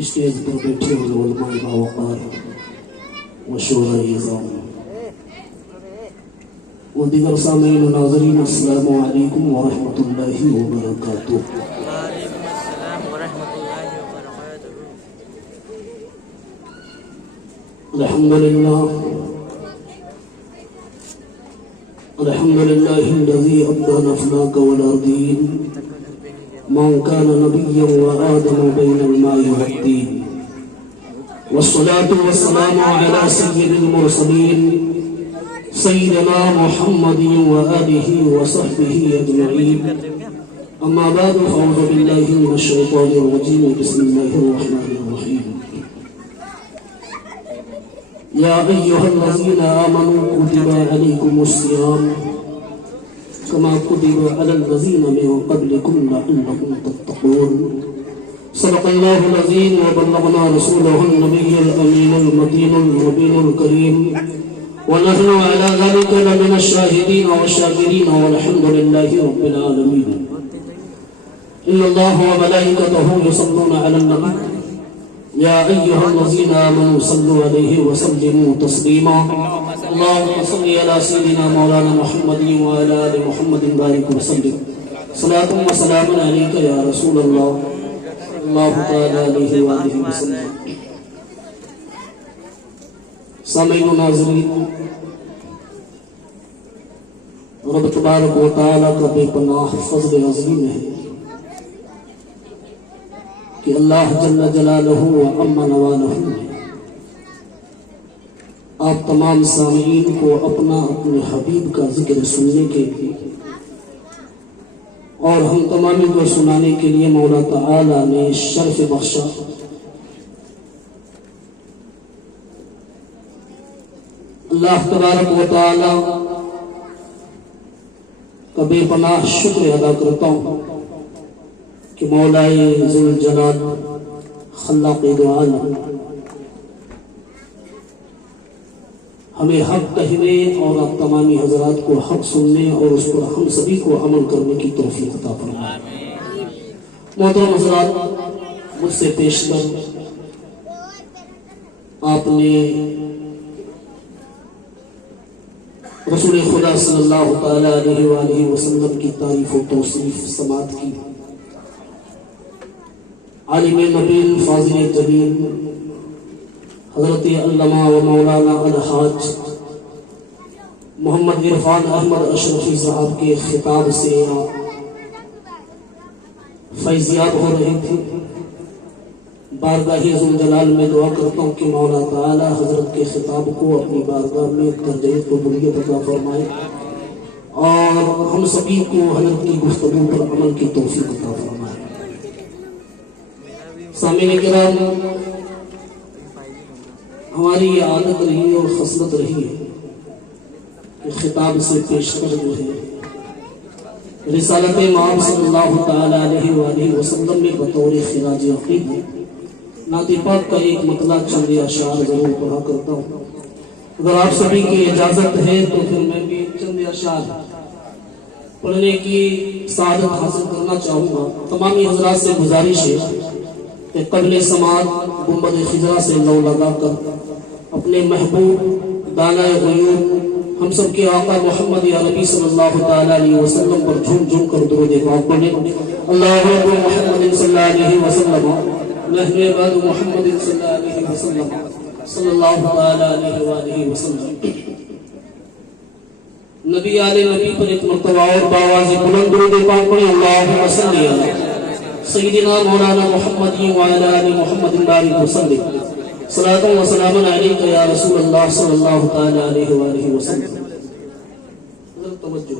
Stage پر بیٹھے ہوئے علماء باوقار و شعراء عظام و دیگر سامعین و ناظرین، السلام علیکم ورحمۃ اللہ وبرکاتہ۔ وعلیکم السلام ورحمۃ اللہ وبرکاتہ۔ الحمد لله الذي أبدى أفلاك والأرضين من كان نبيا وآدم بين الماء والدين، والصلاة والسلام على سيد المرسلين سيدنا محمد وآله وصحبه أجمعين، أما بعد فأعوذ بالله من الشيطان الرجيم، بسم الله الرحمن الرحيم۔ يا أيها الذين آمنوا كتب عليكم الصيام كما كتب على الذين من قبلكم لعلكم تتقون، صدق الله العظيم وبلغنا رسوله النبي الأمين المتين المبين الكريم، ونحن على ذلك لمن الشاهدين والشاكرين، والحمد لله رب العالمين۔ إن الله وملائكته يصلون على النبي يا أيها الذين آمنوا صلوا عليه وسلموا تسليما، اللهم صل على سيدنا مولانا محمد وعلى آل محمد بارك وسلم، صلاة وسلام عليك يا رسول الله صلى الله تعالى عليه وآله وسلم۔ سامعین و ناظرین، رب تبارک و تعالیٰ کا بے پناہ فضل عظیم ہے کہ اللہ جل جلالہ و عم نوالہ نے آپ تمام سامعین کو اپنے حبیب کا ذکر سننے کے لیے اور ہم تمامی کو سنانے کے لیے مولا تعالیٰ نے شرف بخشا۔ اللہ تبارک و تعالیٰ کا بے پناہ شکر ادا کرتا ہوں کہ مولائے ذوالجلال خلاق دو عالم ہمیں حق کہنے اور آپ تمامی حضرات کو حق سننے اور اس پر ہم سبھی کو عمل کرنے کی توفیق عطا فرمائے۔ محترم حضرات، مجھ سے پیش کر آپ نے رسول خدا صلی اللہ تعالی علیہ وآلہ وسلم کی تعریف و توصیف سماعت کی۔ عالم نبیل فاضل جلیل حضرت علامہ و مولانا الحاج محمد عرفان احمد اشرفی صاحب کے خطاب سے فیضیاب ہو رہی تھی۔ بارگاہ ذوالجلال میں دعا کرتا ہوں کہ مولا تعالی حضرت کے خطاب کو اپنی بارگاہ میں درجۂ قبولیت عطا فرمائے اور ہم سبھی کو حضرت کی گفتگو پر عمل کی توفیق عطا فرمائے۔ سامعین کرام، ہماری یہ عادت رہی اور خصلت رہی ہے کہ خطاب سے پیش کر جو ہے رسالت مآب صلی اللہ تعالی علیہ وآلہ وسلم میں بطور خراج عقیدت نعت پاک کا ایک مطلع چند اشعار ضرور پڑھا کرتا ہوں۔ اگر آپ سبھی کی اجازت ہے تو پھر میں بھی چند اشعار پڑھنے کی سعادت حاصل کرنا چاہوں گا۔ تمامی حضرات سے گزارش ہے کہ قبل سماعت گنبد خضرا سے لو لگا کر اپنے محبوب دانۂ غیوب ہم سب کے آقا محمد عربی صلی اللہ تعالی علیہ وسلم پر جھوم جھوم کر درود پاک پڑھیں۔ اللہم محمد صلی اللہ علیہ وسلم، نحن عباد محمد صلی اللہ علیہ وسلم، صلی اللہ تعالی علیہ وآلہ وسلم۔ نبی علیہ نبی پر ایک مرتبہ اور باواز بلند درود پاک پڑھیں۔ اللہم صلی علی سیدنا مولانا محمد وعلی آل محمد بارک وسلم، صلاۃ و سلام علیک یا رسول اللہ صلی اللہ تعالی علیہ وآلہ وسلم۔ توجہ،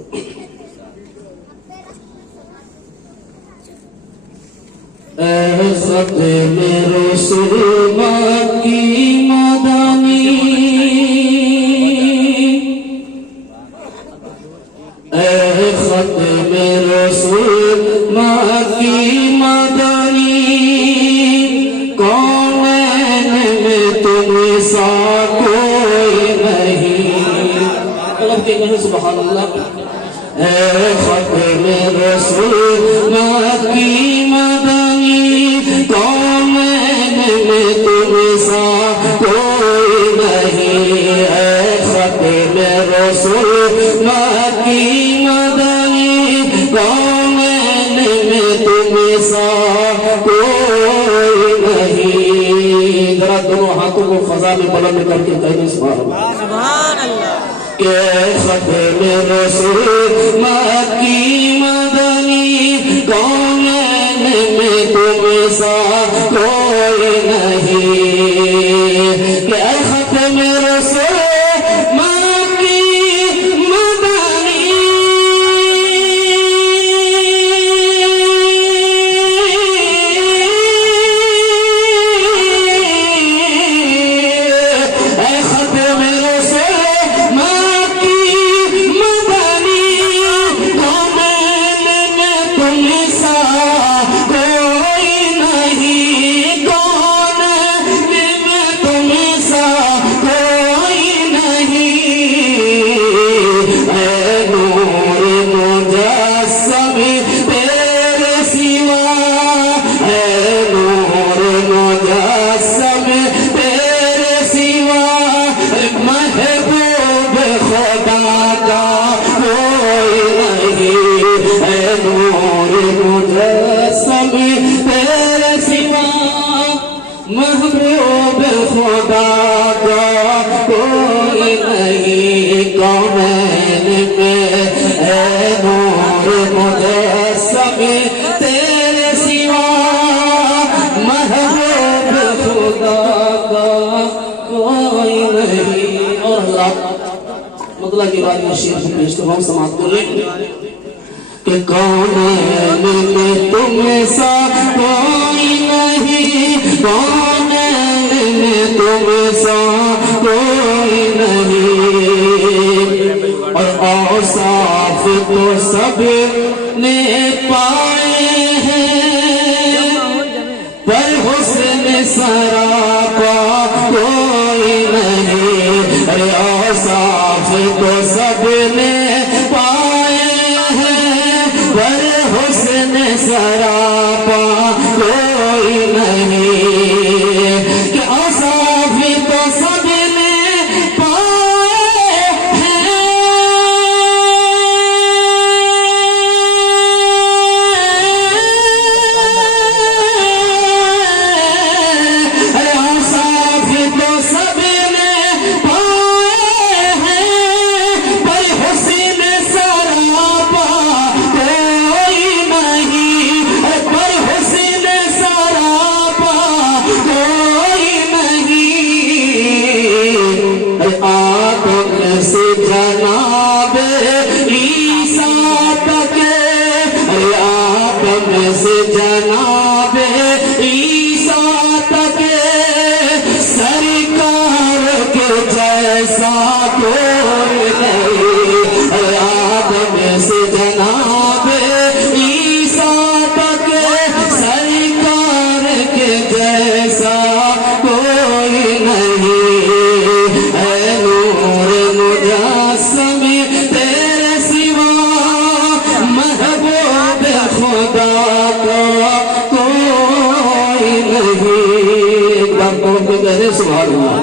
اے ختم رسول مکی مدنی، اے ختم رسول مکی مدنی، کونین میں تم سا کوئی نہیں۔ طلب کے کہیں سبحان اللہ۔ اے ختم رسول مکی مدنی، کونین تمہیں سا کوئی نہیں. ذرا دونوں ہاتھوں کو فضا میں بلند کر کے کہنے سبحان اللہ. سبحان اللہ. کہ ختم رسول مکی مدنی کونین میں تمہیں سا کوئی نہیں. کہ ختم رسول محبوب خدا کا کوئی نہیں. کونین میں اے نور مجسم تیرے سوا محبوب خدا کا کوئی نہیں. اور حضرات مطلع کی بات میں شیر کی پیش تمام سماعت کو لیں کہ کونین میں تمہیں سا کوئی نہیں. کونین میں تمہیں سا کوئی نہیں. اور اوصاف تو سب نے پائے ہیں پر حسن سراپا کوئی نہیں. ارے اوصاف تو سب نے پائے ہیں پر حسن سراپا کوئی نہیں. کہ اوصاف تو سب نے پائے ہیں اوصاف تو سب نے پائے ہیں پر حسن سراپا کوئی نہیں. پر حسن سراپا کوئی نہیں. آدم سے جناب عیسیٰ تک. آدم سے جناب عیسیٰ تک سرکار کے جیسا کوئی نہیں. آدم سے جناب عیسیٰ تک سرکار کے جیسا کوئی نہیں. اے نور مجسم تیرے سوا محبوب خدا کا کوئی نہیں. ڈاکٹر کو کہہ رہے سبحان اللہ.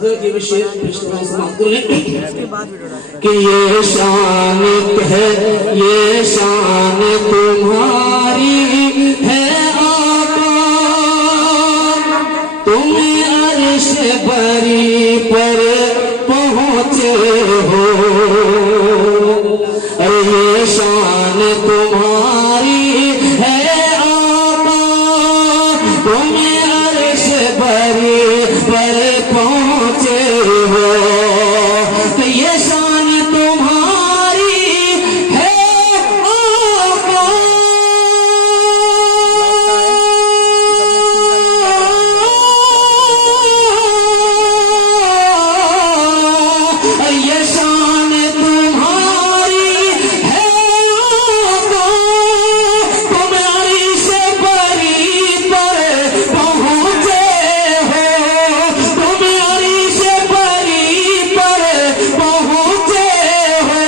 حضرت یہ شیر پیشتر سماعت کو لیں کہ یہ شان ہے یہ شان تمہاری ہے آقا. تم عرش بری پر پہنچے ہو. یہ شان تمہاری ہے آقا. تم عرش بری پر پہنچے ہو. کہ یہ شان تمہاری ہے آقا. یہ شان تمہاری ہے آقا. تم عرش بری پر پہنچے ہو. تم عرش بری پر پہنچے ہو.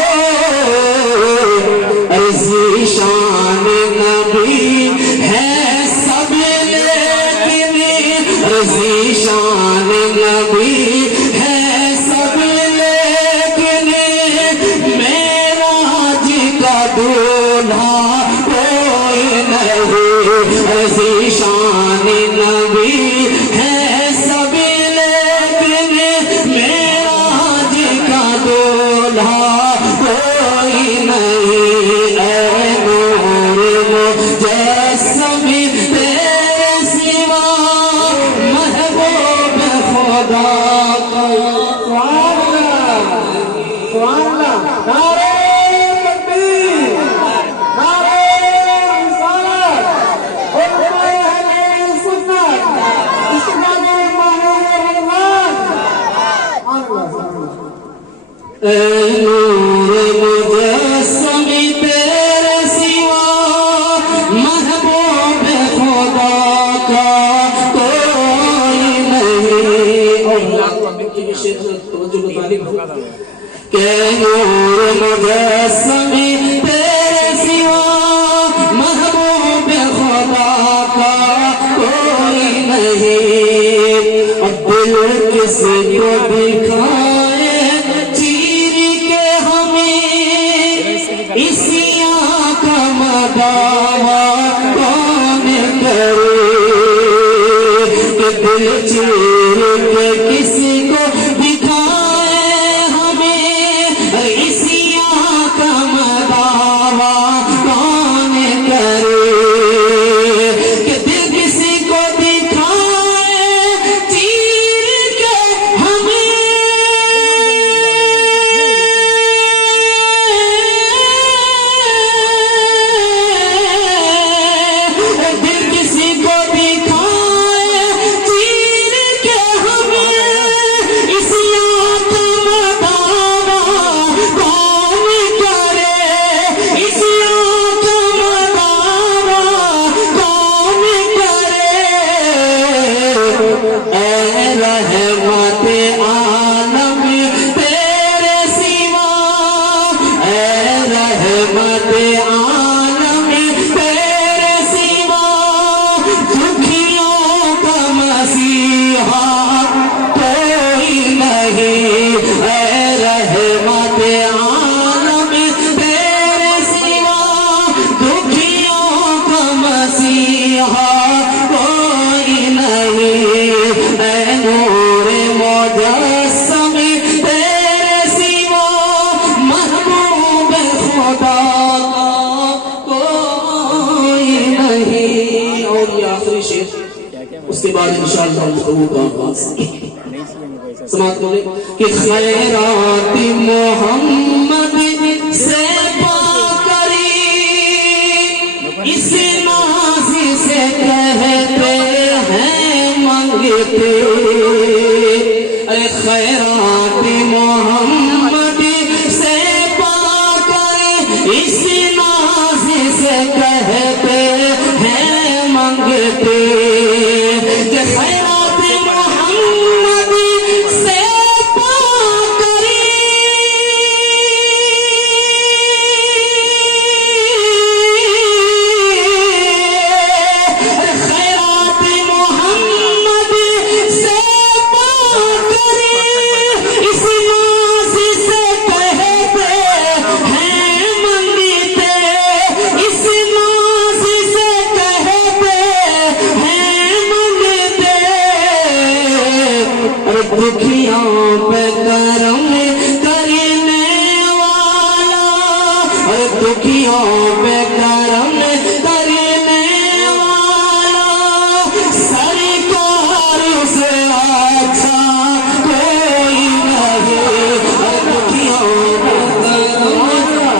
ایسی شان نبی ہے سب لیکن ایسی شان نبی ہے سب لیکن معراج کا دولہا اے نور مجسم تیرے سوا محبوب خدا کا کوئی نہیں. اور کہ نور مجسم تیرے سوا محبوب خدا کا کوئی نہیں. اب دل کسی کو دکھائے چیر کے ہمیں اسی آنکھ مداوا کون کرے کہ دل چیر کے کسی کو دکھائے ہمیں اسی آنکھ مداوا کون کرے کہ دل کسی کو دکھائے چیر کے ہمیں دل کسی کو دکھائے چیر کے ہمیں اسی آنکھ مداوا کون کرے اسی آنکھ مداوا کون کرے. اے رحمت عالم تیرے سوا اے رحمت عالم تیرے سوا دکھیوں کا مسیحا کوئی نہیں. اے رحمت عالم تیرے سوا دکھیوں کا مسیحا کوئی نہیں. اے نور مجسم تیرے سوا محبوب خدا کا کوئی نہیں. اور یہ آخری شعر اس کے بعد انشاءاللہ گفتگو کا آغاز. سماعت کریں کہ خیرات محمد سے پا کری اس ناز سے کہتے ہیں منگتے. ارے خیرات محمد سے پا کر اس ناز سے کہتے ہیں منگتے کہ خیرات محمد سے پا کر خیرات محمد سے پا کر اس ناز سے کہتے ہیں منگتے اس ناز سے کہتے ہیں منگتے. اور دکھیوں پہ کرم کرنے والا اور دکھیوں پہ کرم کرنے والا سرکار سے اچھا کوئی نہیں. اور دکھیوں پہ کرم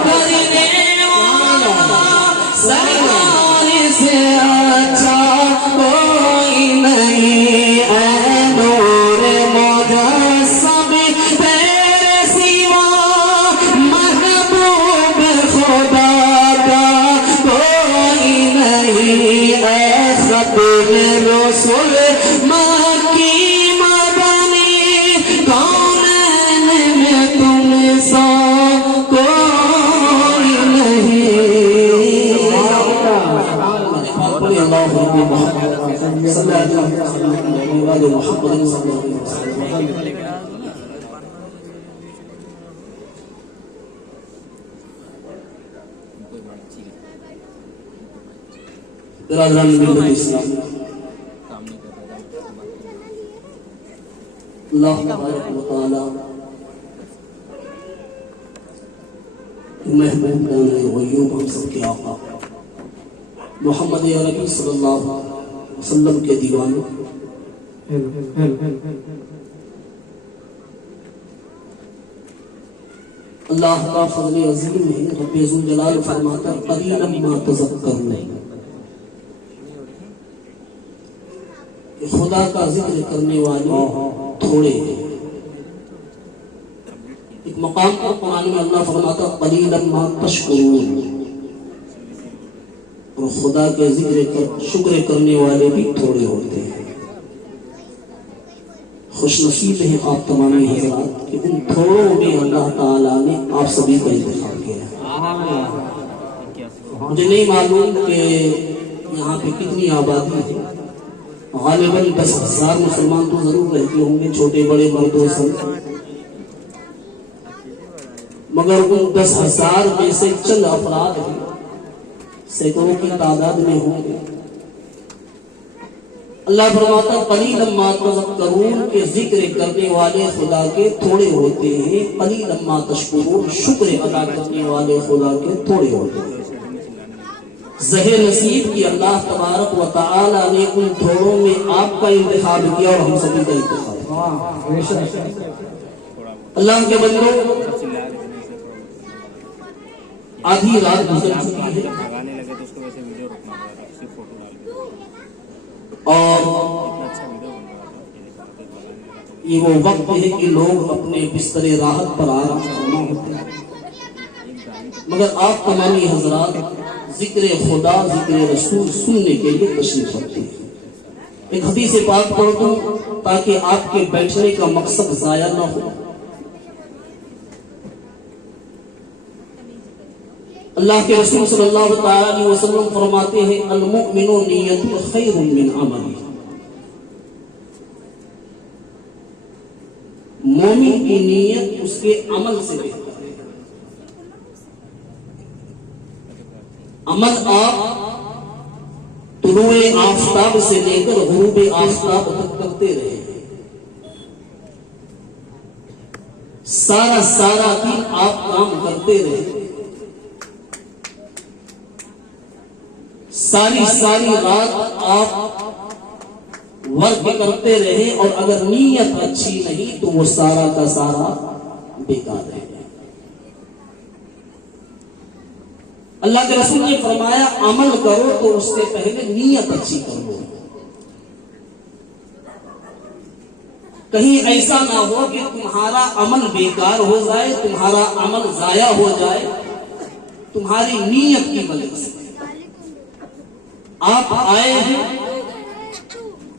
کرنے والا سرکار سے اچھا کوئی نہیں. اے نور مجسم تیرے سوا محبوب خدا کا کوئی نہیں. اے ختم رسول مکی مدنی کونین میں تم سا کوئی نہیں. برادران ملت اسلام، اللہ تبارک و تعالی محبوب دانے غیوب ہم سب کے آقا محمد عربی صلی اللہ علیہ وسلم کے دیوانوں، اللہ کا فضل عظیم ہے. رب ذوالجلال فرماتا ہے قلیلا ما تذکرون، خدا کا ذکر کرنے والے تھوڑے ہیں. ایک مقام پر قرآن میں اللہ فرماتا قلیلا ما تشکرون، اور خدا کے شکر کرنے والے بھی تھوڑے ہوتے ہیں۔ خوش نصیب ہیں آپ تمامی حضرات کہ ان تھوڑوں میں اللہ تعالیٰ نے آپ سبھی کا انتخاب کیا ہے۔ مجھے نہیں معلوم کہ یہاں پہ کتنی آبادی ہے، غالباً 10,000 مسلمان تو ضرور رہتے ہوں گے، چھوٹے بڑے مرد و زن، مگر ان 10,000 میں سے چند افراد ہیں، سینکڑوں کی تعداد میں ہوں گے۔ اللہ فرماتا قلیلا ما تذکرون کہ ذکر کرنے والے خدا کے تھوڑے ہوتے ہیں، قلیلا ما تشکرون شکر ادا کرنے والے خدا کے تھوڑے ہوتے ہیں۔ زہر نصیب کی اللہ تبارک و تعالی نے ان تھوڑوں میں آپ کا انتخاب کیا اور ہم سبھی کا انتخاب۔ اللہ کے بندوں، آدھی رات گزر چکی ہے اور یہ وہ وقت ہے کہ لوگ اپنے بستر راحت پر آرام فرما ہوتے ہیں، مگر آپ تمامی حضرات ذکر خدا ذکر رسول سننے کے لیے تشریف رکھتے ہیں۔ ایک حدیث پاک پڑھ دوں تاکہ آپ کے بیٹھنے کا مقصد ضائع نہ ہو۔ اللہ کے رسول صلی اللہ تعالی علیہ وسلم فرماتے ہیں المؤمن نیت خیر من عمل، مومن کی نیت اس کے عمل سے بہتر ہے۔ عمل آپ طلوع آفتاب سے لے کر غروب آفتاب تک کرتے رہے، سارا دن آپ کام کرتے رہے، ساری رات آپ ورک کرتے رہے، اور اگر نیت اچھی نہیں تو وہ سارا کا سارا بیکار ہے۔ اللہ کے رسول نے فرمایا عمل کرو تو اس سے پہلے نیت اچھی کر لو، کہیں ایسا نہ ہو کہ تمہارا عمل بیکار ہو جائے، تمہارا عمل ضائع ہو جائے تمہاری نیت کی وجہ سے۔ آپ آئے ہیں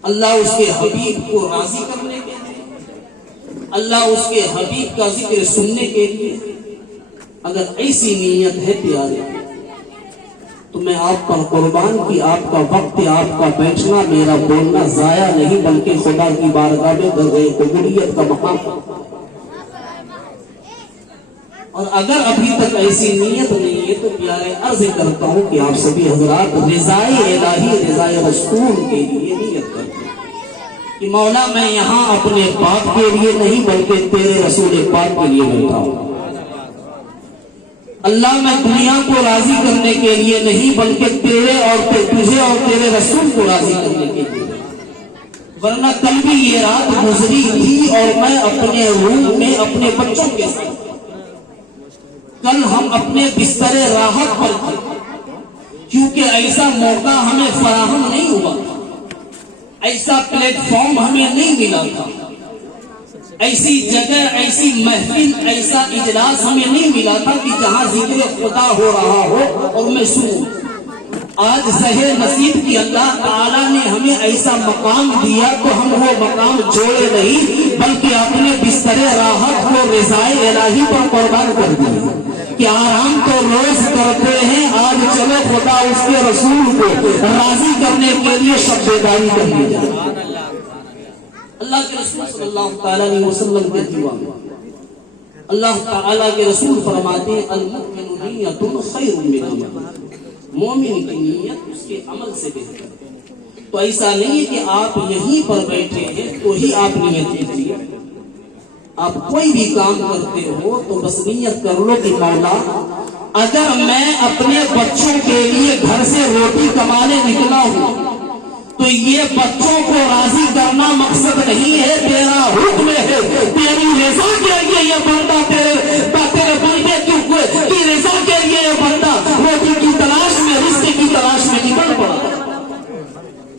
اللہ اس کے حبیب کو راضی کرنے کے لیے، اللہ اس کے حبیب کا ذکر سننے کے لیے، اگر ایسی نیت ہے پیارے تو میں آپ پر قربان کی آپ کا وقت، آپ کا بیٹھنا، میرا بولنا ضائع نہیں بلکہ خدا کی بارگاہ میں درجہ قبولیت کا مقام۔ اور اگر ابھی تک ایسی نیت نہیں ہے تو پیارے عرض کرتا ہوں کہ آپ سبھی حضرات رضائے الہی رضائے رسول کے لیے نیت کریں کہ مولا میں یہاں اپنے پاک کے لیے نہیں بلکہ تیرے رسول پاک کے لیے بیٹھا ہوں۔ اللہ میں دنیا کو راضی کرنے کے لیے نہیں بلکہ تجھے اور تیرے رسول کو راضی کرنے کے لیے، ورنہ کل بھی یہ رات گزری تھی اور میں اپنے روم میں اپنے بچوں کے ساتھ، کل ہم اپنے بستر راحت پر تھے، کیونکہ ایسا موقع ہمیں فراہم نہیں ہوا، ایسا پلیٹ فارم ہمیں نہیں ملا تھا، ایسی جگہ، ایسی محفل، ایسا اجلاس ہمیں نہیں ملا تھا کہ جہاں ذکر خدا ہو رہا ہو اور میں سنوں۔ آج زہر نصیب کی اللہ تعالیٰ نے ہمیں ایسا مقام دیا تو ہم وہ مقام چھوڑے نہیں بلکہ اپنے بستر راحت کو رضائے الہی پر قربان کر دیا کہ آرام تو روز کرتے ہیں، آج چلو خدا اس کے رسول کو راضی کرنے کے لیے شب بیداری کر لی جائے۔ اللہ کے رسول صلی اللہ تعالیٰ علیہ وسلم کے دیوان اللہ تعالیٰ کے رسول فرماتے ہیں المؤمن نیت خیر من عمل، مومن کی نیت اس کے عمل سے بہتر ہے۔ تو ایسا نہیں ہے کہ آپ یہیں پر بیٹھے ہیں تو ہی آپ نیت کیجیے، آپ کوئی بھی کام کرتے ہو تو بس نیت کر لو کہ مولا اگر میں اپنے بچوں کے لیے گھر سے روٹی کمانے نکلا ہوں تو یہ بچوں کو راضی کرنا مقصد نہیں ہے، تیرا حکم ہے، تیری رضا کے لیے یہ بندہ تیرے بندے کی رضا کے لیے یہ بندہ روٹی کی تلاش میں، رزق کی تلاش میں نکل پڑا،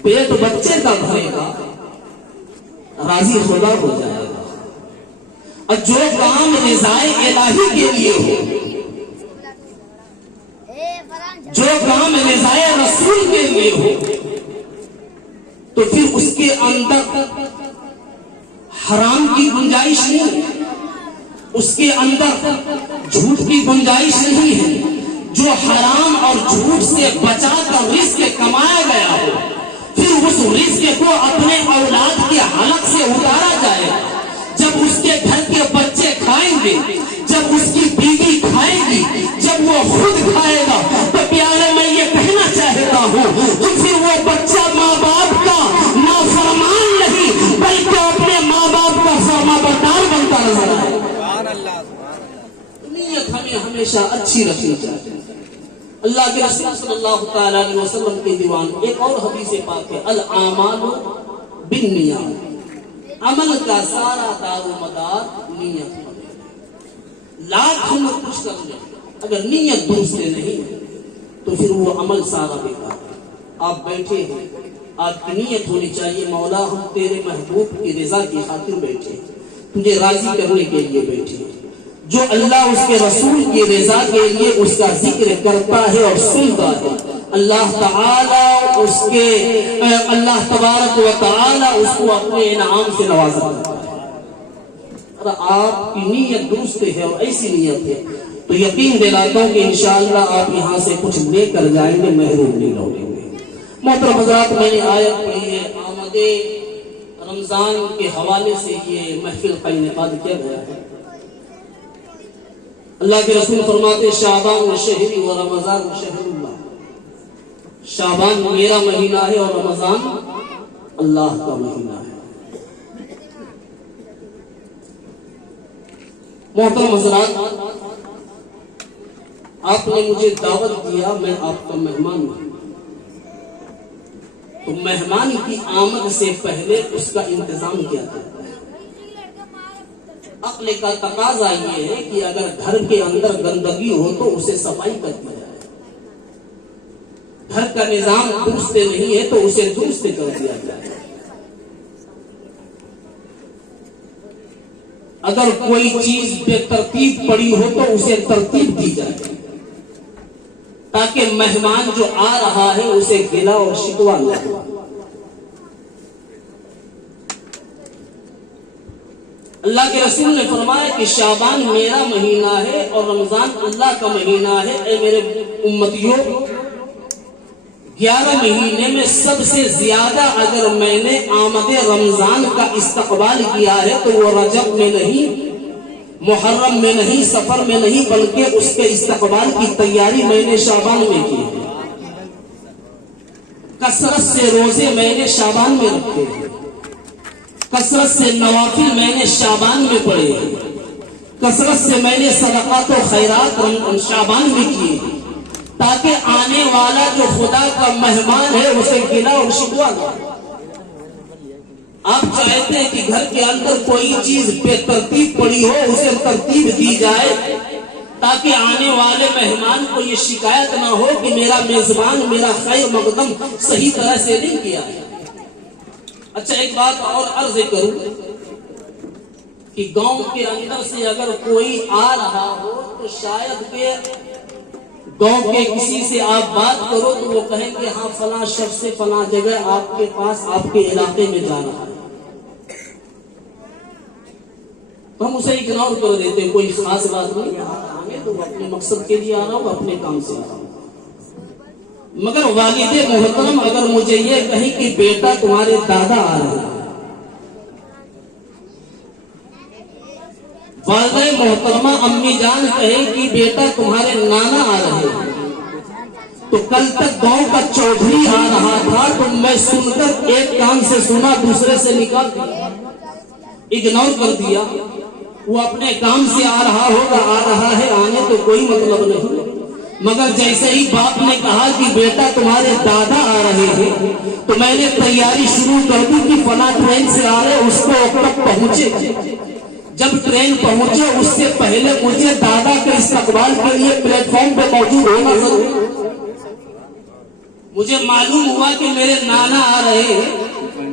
پیٹ بچے کا بھرے گا، راضی خدا ہو جائے گا۔ اور جو کام رضائے الہی کے لیے ہو، جو کام رضائے رسول کے لیے ہو، تو پھر اس کے اندر حرام کی گنجائش نہیں، اس کے اندر جھوٹ کی گنجائش نہیں ہے۔ جو حرام اور جھوٹ سے بچا کر رزق کمایا گیا ہو، پھر اس رزق کو اپنے اولاد کے حلق سے اتارا جائے۔ جب اس کے گھر کے بچے کھائیں گے، جب اس کی بیوی کھائے گی، جب وہ خود کھائے گا، تو پیارے میں یہ کہنا چاہتا ہوں کہ پھر وہ بچہ ماں باپ کا نافرمان نہیں بلکہ اپنے ماں باپ کا فرما بردار بنتا نظر آئے۔ نیت ہمیں ہمیشہ اچھی رکھنی چاہیے۔ اللہ کے رسول صلی اللہ تعالی علیہ وسلم کے دیوان ایک اور حدیث پاک ہے، الاعمال بالنیات، عمل کا سارا دار و مدار نیت پر ہے۔ لاکھ ہم کچھ کر لیں، اگر نیت درست نہیں تو پھر وہ عمل سارا بیکار ہے۔ آپ بیٹھے ہیں، آپ کی نیت ہونی چاہیے مولا ہم تیرے محبوب کی رضا کی خاطر بیٹھے، تجھے راضی کرنے کے لیے بیٹھے۔ جو اللہ اس کے رسول کی رضا کے لیے اس کا ذکر کرتا ہے اور سنتا ہے، اللہ تعالی اس کے اللہ تبارک و تعالی اس کو اپنے انعام سے نوازا کرتا ہے۔ اور آپ کی نیت درست ہے اور ایسی نیت ہے تو یقین دلاتا ہوں کہ انشاءاللہ آپ یہاں سے کچھ لے کر جائیں گے، محروم نہیں لوٹیں گے۔ محترم حضرات، میں نے آیت پڑھی ہے، آمد رمضان کے حوالے سے یہ محفل کا انعقاد کیا گیا ہے۔ اللہ کے رسول فرماتے شعبان و شہری و رمضان و شہر اللہ، شعبان میرا مہینہ ہے اور رمضان اللہ کا مہینہ ہے۔ محترم حضرات، آپ نے مجھے دعوت دیا، میں آپ کا مہمان ہوں، تو مہمان کی آمد سے پہلے اس کا انتظام کیا جاتا ہے۔ عقل کا تقاضا یہ ہے کہ اگر گھر کے اندر گندگی ہو تو اسے صفائی کر دی جائے، گھر کا نظام درست نہیں ہے تو اسے درست کر دیا جائے، اگر کوئی چیز بے ترتیب پڑی ہو تو اسے ترتیب دی جائے، تاکہ مہمان جو آ رہا ہے اسے گلا اور شکوہ نہ ہو۔ اللہ کے رسول نے فرمایا کہ شعبان میرا مہینہ ہے اور رمضان اللہ کا مہینہ ہے۔ اے میرے امتیوں، 11 مہینے میں سب سے زیادہ اگر میں نے آمد رمضان کا استقبال کیا ہے تو وہ رجب میں نہیں، محرم میں نہیں، سفر میں نہیں، بلکہ اس کے استقبال کی تیاری میں نے شعبان میں کی ہے۔ کثرت سے روزے میں نے شعبان میں رکھے ہیں، کثرت سے نوافل میں نے شعبان میں پڑھے، کثرت سے میں نے صدقات و خیرات شعبان میں کیے، تاکہ آنے والا جو خدا کا مہمان ہے اسے گلا اور شکوہ نہ ہو۔ آپ چاہتے ہیں کہ گھر کے اندر کوئی چیز بے ترتیب پڑی ہو اسے ترتیب دی جائے، تاکہ آنے والے مہمان کو یہ شکایت نہ ہو کہ میرا میزبان میرا خیر مقدم صحیح طرح سے نہیں کیا ہے۔ اچھا، ایک بات اور عرض کروں کہ گاؤں کے اندر سے اگر کوئی آ رہا ہو تو شاید کہ گاؤں کے کسی سے آپ بات کرو تو وہ کہیں کہ ہاں فلاں شخص سے فلاں جگہ آپ کے پاس آپ کے علاقے میں جا رہا ہے، تو ہم اسے اگنور کر دیتے ہیں، کوئی خاص بات نہیں، آگے تو اپنے مقصد کے لیے آ رہا ہوں، اپنے کام سے آ رہا ہوں۔ مگر والد محترم اگر مجھے یہ کہیں کہ بیٹا تمہارے دادا آ رہے ہیں، والدہ محترمہ امی جان کہے کہ بیٹا تمہارے نانا آ رہے ہیں، تو کل تک گاؤں کا چودھری آ رہا تھا تو میں سن کر ایک کان سے سنا دوسرے سے نکال دیا، اگنور کر دیا، وہ اپنے کام سے آ رہا ہوگا، آ رہا ہے، آنے تو کوئی مطلب نہیں۔ مگر جیسے ہی باپ نے کہا کہ بیٹا تمہارے دادا آ رہے ہیں تو میں نے تیاری شروع کر دی کہ فلاں ٹرین سے آ رہے اس کو اب تک پہنچے، جب ٹرین پہنچے اس سے پہلے مجھے دادا کے استقبال کے لیے پلیٹ فارم پہ موجود ہونا ضروری۔ مجھے معلوم ہوا کہ میرے نانا آ رہے ہیں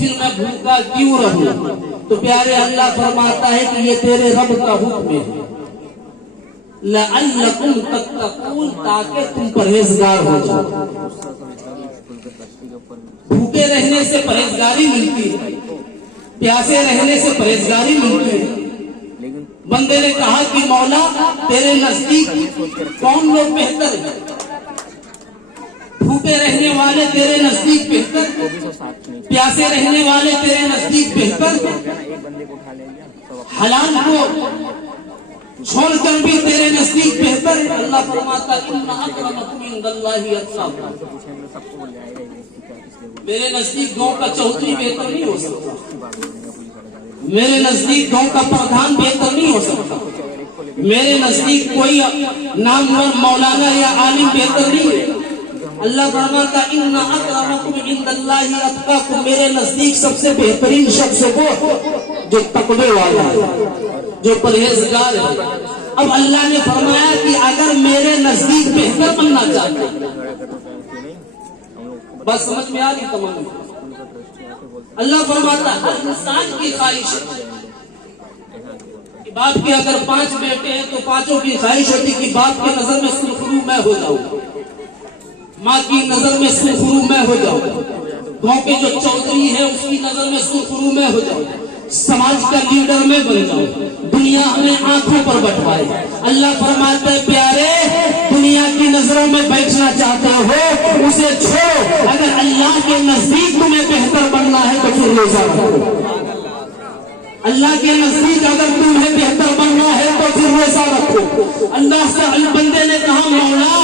پھر میں بھوکا کیوں رہوں؟ تو پیارے اللہ فرماتا ہے کہ یہ تیرے رب کا حکم ہے، لعلکم تتقون، تاکہ تم پرہیزگار ہو جاؤ۔ بھوکے رہنے سے پرہیزگاری ملتی ہے، پیاسے رہنے سے پرہیزگاری ملتی ہے۔ بندے نے کہا کہ مولا تیرے نزدیک کون لوگ بہتر ہیں؟ بھوکے رہنے والے تیرے نزدیک بہتر، پیاسے رہنے والے تیرے نزدیک بہتر، حلال کو چھوڑ کر بھی تیرے نزدیک بہتر ہے۔ اللہ فرماتا ہے ان اکرمکم عند اللہ اتقاکم، میرے نزدیک گاؤں کا چودھری بہتر نہیں ہو سکتا، میرے نزدیک گاؤں کا پردھان بہتر نہیں ہو سکتا، میرے نزدیک کوئی نامور مولانا یا عالم بہتر نہیں ہے۔ اللہ فرماتا ہے ان اکرمکم عند اللہ اتقاکم، میرے نزدیک سب سے بہترین شخص وہ جو تقوی والا ہے، جو پرہیزگار ہے۔ اب اللہ نے فرمایا کہ اگر میرے نزدیک بہتر بننا چاہتے بس سمجھ میں آ رہی تمام۔ اللہ فرماتا ہے ہر انسان کی خواہش ہے کہ باپ کے اگر 5 بیٹے ہیں تو 5 کی خواہش ہوتی کہ باپ کی نظر میں سرخرو میں ہو جاؤں، ماں کی نظر میں سرخرو میں ہو جاؤں، گاؤں کے جو چودھری ہے اس کی نظر میں سرخرو میں ہو جاؤں، سماج کا لیڈر میں بن جاؤں، دنیا ہمیں آنکھوں پر بٹھوائے۔ اللہ فرماتا ہے پیارے دنیا کی نظروں میں بیٹھنا چاہتے ہو اسے چھوڑو، اگر اللہ کے نزدیک تمہیں بہتر بننا ہے تو پھر روزہ رکھو۔ اللہ کے نزدیک اگر تمہیں بہتر بننا ہے تو پھر روزہ رکھو۔ اللہ سے بندے نے کہا مولا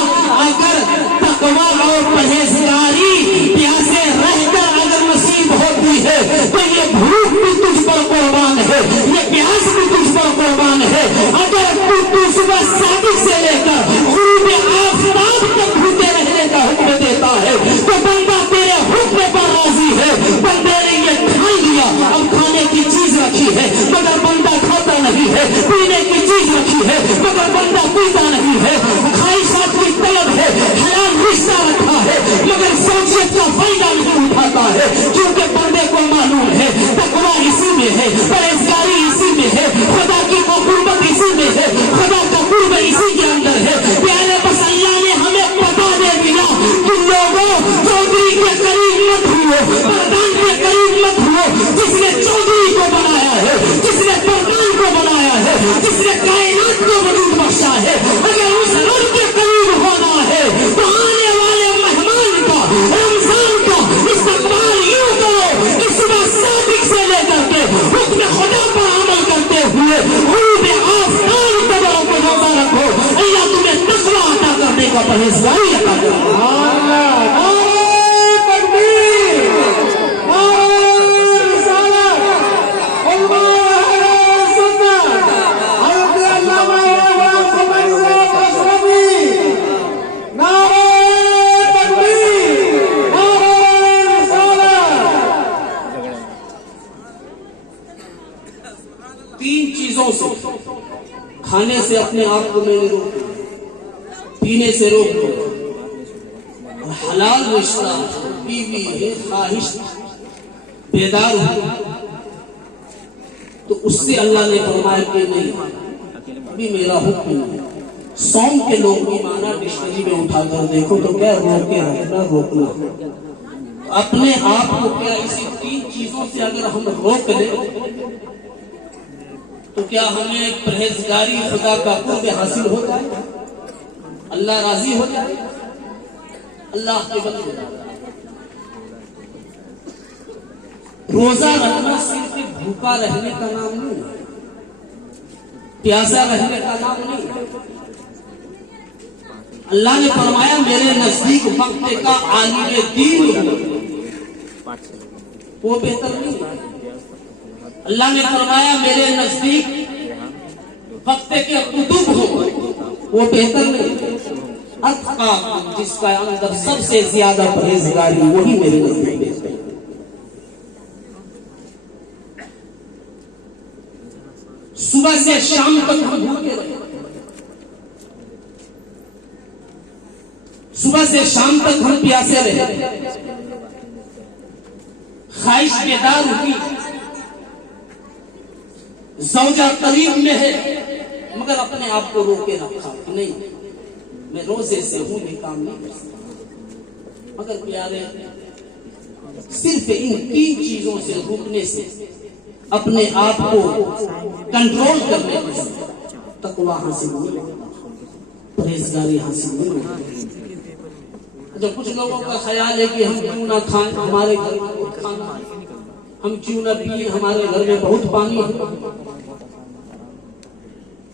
اگر تقویٰ اور پرہیزگاری پیاسے رہ کر اگر نصیب ہوتی ہے تو یہ بھوک بھی تجھ پر قربان ہے، یہ پیاس بھی تجھ پر قربان ہے۔ اگر تو صبح صادق سے لے کر غروب آفتاب تک بھوکے رہنے کا حکم دیتا ہے تو بندہ تیرے حکم پر راضی ہے۔ بندے نے یہ ٹھان لیا اب کھانے کی چیز رکھی ہے مگر بندہ کھاتا نہیں ہے، پینے کی چیز رکھی ہے مگر بندہ پیتا نہیں ہے، خواہشات کی طلب ہے، حلال رشتہ رکھا ہے مگر سوچیت کا فائدہ نہیں اٹھاتا ہے، کیونکہ بندے کو معلوم ہے تقویٰ اسی میں ہے، پرہیزگاری اسی میں ہے، خدا کی قربت اسی میں ہے، خدا کا قرب اسی کے اندر ہے۔ پیارے بس اللہ نے ہمیں بتا دے دیا کہ لوگوں چودھری کے قریب مت ہو، پردھان کے قریب مت ہو، جس نے چودھری کو بنایا ہے، جس نے پردھان کو بنایا ہے، جس نے کائنات کو وجود بخشا ہے، اگر اس رب کے قریب ہونا ہے تو آنے والے مہمان کا رمضان کا استقبال یوں کرو کہ صبح صادق سے لے کر کے حکم خدا پر عمل کرتے ہوئے غروب آفتاب تک کو روزہ رکھو۔ اللہ تمہیں تقویٰ عطا کرنے کا پرہیزگاری عطا کرے۔ کھانے سے اپنے آپ کو میں نے روک، پینے سے روک دو، اور حلال رشتہ بیوی ہے خواہش بیدار ہو تو اس سے اللہ نے فرمایا کہ نہیں ابھی میرا حکم نہیں۔ سوم کے لوگ بھی مانا ڈکشنری میں اٹھا کر دیکھو تو کیا روکے رکھنا روکنا، اپنے آپ کو کیا اسی 3 چیزوں سے اگر ہم روک لیں تو کیا ہمیں پرہیزگاری خدا کا قرب حاصل ہو جائے، اللہ راضی ہو جائے، اللہ کے بندے۔ روزہ رکھنا صرف بھوکا رہنے کا نام نہیں، پیاسا رہنے کا نام نہیں۔ اللہ نے فرمایا میرے نزدیک وقت کا عالم دین وہ بہتر نہیں۔ اللہ نے فرمایا میرے نزدیک وقت کے قطب ہو وہ بہتر نہیں۔ اتقاکم جس کا اندر سب سے زیادہ پرہیزگاری وہی میرے نزدیک بہتر ہے۔ صبح سے شام تک ہم بھوکے رہے، صبح سے شام تک ہم پیاسے رہے، خواہش بیدار ہوئی، زوجہ قریب میں ہے، مگر اپنے آپ کو روکے رکھا کہ نہیں میں روزے سے ہوں، یہ کام نہیں کر سکتا۔ مگر پیارے صرف ان 3 چیزوں سے روکنے سے، اپنے آپ کو کنٹرول کرنے سے تقوی حاصل نہیں ہوتا، پرہیزگاری حاصل نہیں ہوتی۔ جب کچھ لوگوں کا خیال ہے کہ ہم کیوں نہ کھائیں، ہمارے گھر میں بہت کھانا ہے، ہم کیوں نہ پیئیں، ہمارے گھر میں بہت پانی ہے۔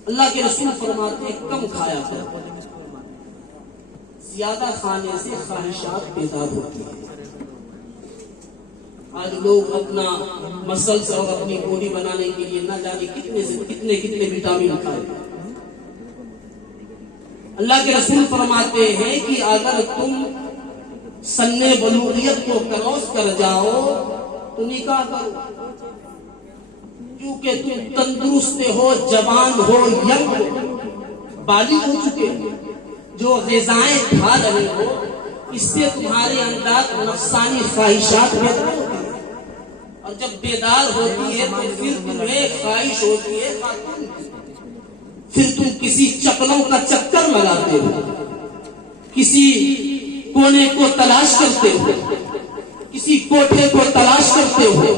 اللہ کے رسول فرماتے ہیں کم کھایا کرو، زیادہ کھانے سے خواہشات پیدا ہوتی ہیں۔ آج لوگ اپنا مسلس اور اپنی باڈی بنانے کے لیے نہ جانے کتنے وٹامن کھائے۔ اللہ کے رسول فرماتے ہیں کہ اگر تم سن بلوغیت کو کراس کر جاؤ تو نکاح کرو، کیونکہ تم تندرست ہو، جوان ہو، ینگ ہو، بالغ ہو چکے ہو، جو غذائیں کھا رہے ہو اس سے تمہارے اندر نفسانی خواہشات پیدا ہوتی ہیں، اور جب بیدار ہوتی ہے تو پھر تمہیں خواہش ہوتی ہے خاتون کی، پھر تم کسی چپلوں کا چکر لگاتے ہو، کسی کونے کو تلاش کرتے ہو، کسی کوٹھے کو تلاش کرتے ہو،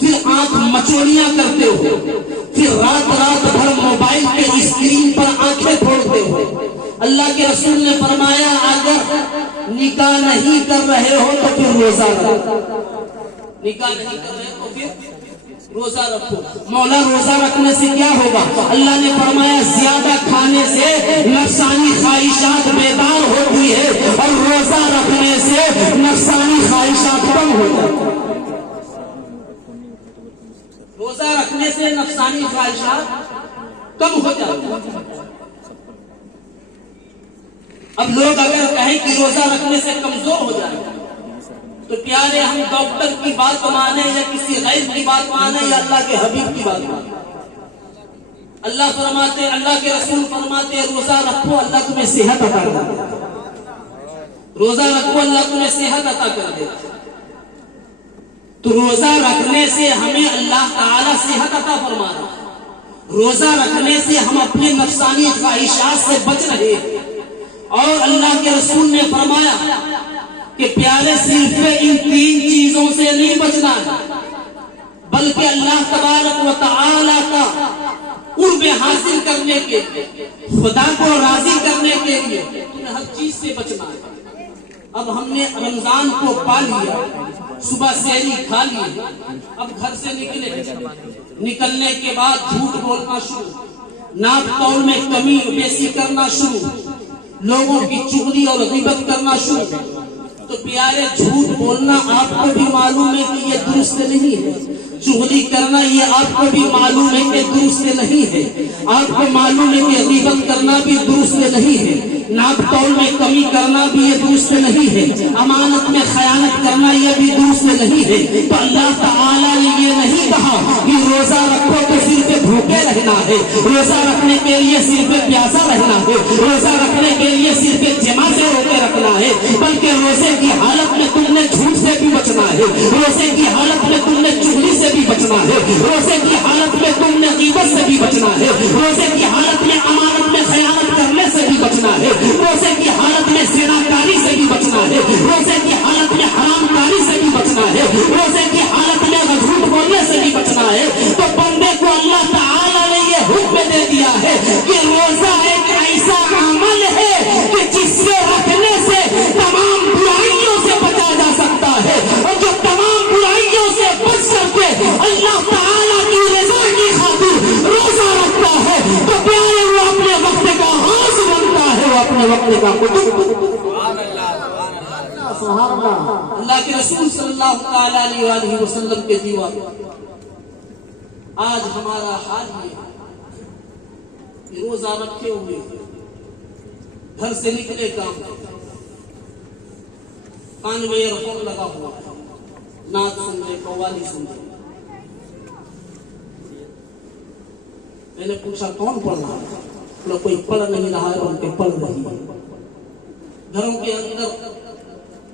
پھر آنکھ مچولیاں کرتے ہو، پھر رات بھر موبائل کے اسکرین پر آنکھیں پھوڑتے ہو۔ اللہ کے رسول نے فرمایا اگر نکاح نہیں کر رہے ہو تو پھر روزہ رکھو، نکاح نہیں کر رہے ہو تو پھر روزہ رکھو۔ مولا روزہ رکھنے سے کیا ہوگا؟ اللہ نے فرمایا زیادہ کھانے سے نفسانی خواہشات بیدار ہوتی ہے، اور روزہ رکھنے سے نفسانی خواہشات کم ہو جاتی ہیں۔ روزہ رکھنے سے نفسانی خواہشات کم ہو جاتی ہیں۔ اب لوگ اگر کہیں کہ روزہ رکھنے سے کمزور ہو جائے تو پیارے ہم ڈاکٹر کی بات مانیں یا کسی غیر کی بات مانیں یا اللہ کے حبیب کی بات مانیں؟ اللہ فرماتے، اللہ کے رسول فرماتے روزہ رکھو اللہ تمہیں صحت عطا کر دے، روزہ رکھو اللہ تمہیں صحت عطا کر دے۔ تو روزہ رکھنے سے ہمیں اللہ تعالی صحت عطا فرما رہا ہے، روزہ رکھنے سے ہم اپنے نفسانی خواہشات سے بچ رہے ہیں، اور اللہ کے رسول نے فرمایا کہ پیارے صرف ان 3 چیزوں سے نہیں بچنا ہے، بلکہ اللہ تبارک و تعالی کا قرب حاصل کرنے کے لیے، خدا کو راضی کرنے کے لیے تمہیں ہر چیز سے بچنا ہے۔ اب ہم نے رمضان کو پا لیا، صبح سحری کھا لی، اب گھر سے نکلنے کے بعد جھوٹ بولنا شروع، ناپ تول میں کمی بیسی کرنا شروع، لوگوں کی چغلی اور غیبت کرنا شروع۔ تو پیارے جھوٹ بولنا آپ کو بھی معلوم ہے کہ یہ درست نہیں ہے، چغلی کرنا یہ آپ کو بھی معلوم ہے کہ درست نہیں ہے، آپ کو معلوم ہے کہ غیبت کرنا بھی درست نہیں ہے، ناپ تول میں کمی کرنا بھی یہ درست نہیں ہے، امانت میں خیانت کرنا یہ بھی درست نہیں ہے۔ تو اللہ تعالیٰ نے یہ نہیں کہا کہ روزہ رکھو تو صرف بھوکے رہنا ہے، روزہ رکھنے کے لیے صرف پیاسا رہنا ہے، روزہ رکھنے کے لیے صرف جمع سے روکے رکھنا ہے، بلکہ روزے کی حالت میں تم نے جھوٹ سے بھی بچنا ہے، روزے کی حالت میں تم نے چغلی سے بھی بچنا ہے، روزے کی حالت میں تم نے غیبت سے بھی بچنا ہے، روزے کی حالت میں امانت میں خیانت کرنے سے بھی بچنا ہے، روزے کی حالت میں زناکاری سے بھی بچنا ہے، روزے کی حالت میں حرام کاری سے بھی بچنا ہے، روزے کی حالت میں جھوٹ بولنے سے بھی بچنا ہے۔ تو بندے کو اللہ تعالیٰ نے یہ حکم دے دیا ہے کہ روزہ ایک ایسا عمل ہے کہ جس سے رکھنے سے تمام برائیوں سے بچا جا سکتا ہے، اور جو تمام برائیوں سے بچ کر کے اللہ تعالیٰ کی رضا کی خاطر روزہ رکھتا ہے تو پیارے وہ اپنے وقت کا حاصل بنتا ہے، وہ اپنے وقت کا قطب۔ اللہ کے رسول صلی اللہ علیہ وآلہ وسلم کے دیوان آج ہمارا حال یہ ہے کہ روزہ رکھے ہوئے گھر سے نکلے کام کان میں ایئر فون لگا ہوا ہے، نعت سن رہے، قوالی سن رہے۔ میں نے پوچھا کون پڑھ رہا ہے؟ کوئی پڑھ نہیں رہا ہے بلکہ پڑھ رہی ہے۔ گھروں کے اندر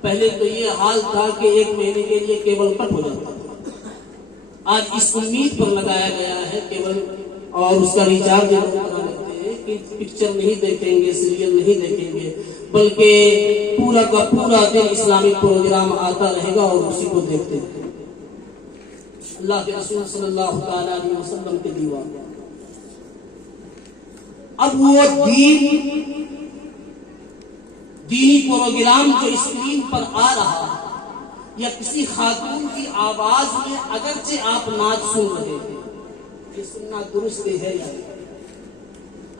پہلے تو یہ حال تھا کہ 1 مہینے کے لیے کیبل کٹ ہو جاتا تھا، آج اس امید پر لگایا گیا ہے کیبل اور اس کا ریچارج کرا لیتے ہیں کہ پکچر نہیں دیکھیں گے، سیریل نہیں دیکھیں گے، بلکہ پورا کا پورا دن اسلامک پروگرام آتا رہے گا اور اسی کو دیکھتے ہیں۔ اللہ کے رسول صلی اللہ تعالی علیہ وسلم کے دیوان اب وہ دینی پروگرام جو اسکرین پر آ رہا ہے یا کسی خاتون کی آواز میں اگرچہ آپ نعت سن رہے ہیں، یہ سننا درست ہے یا نہیں؟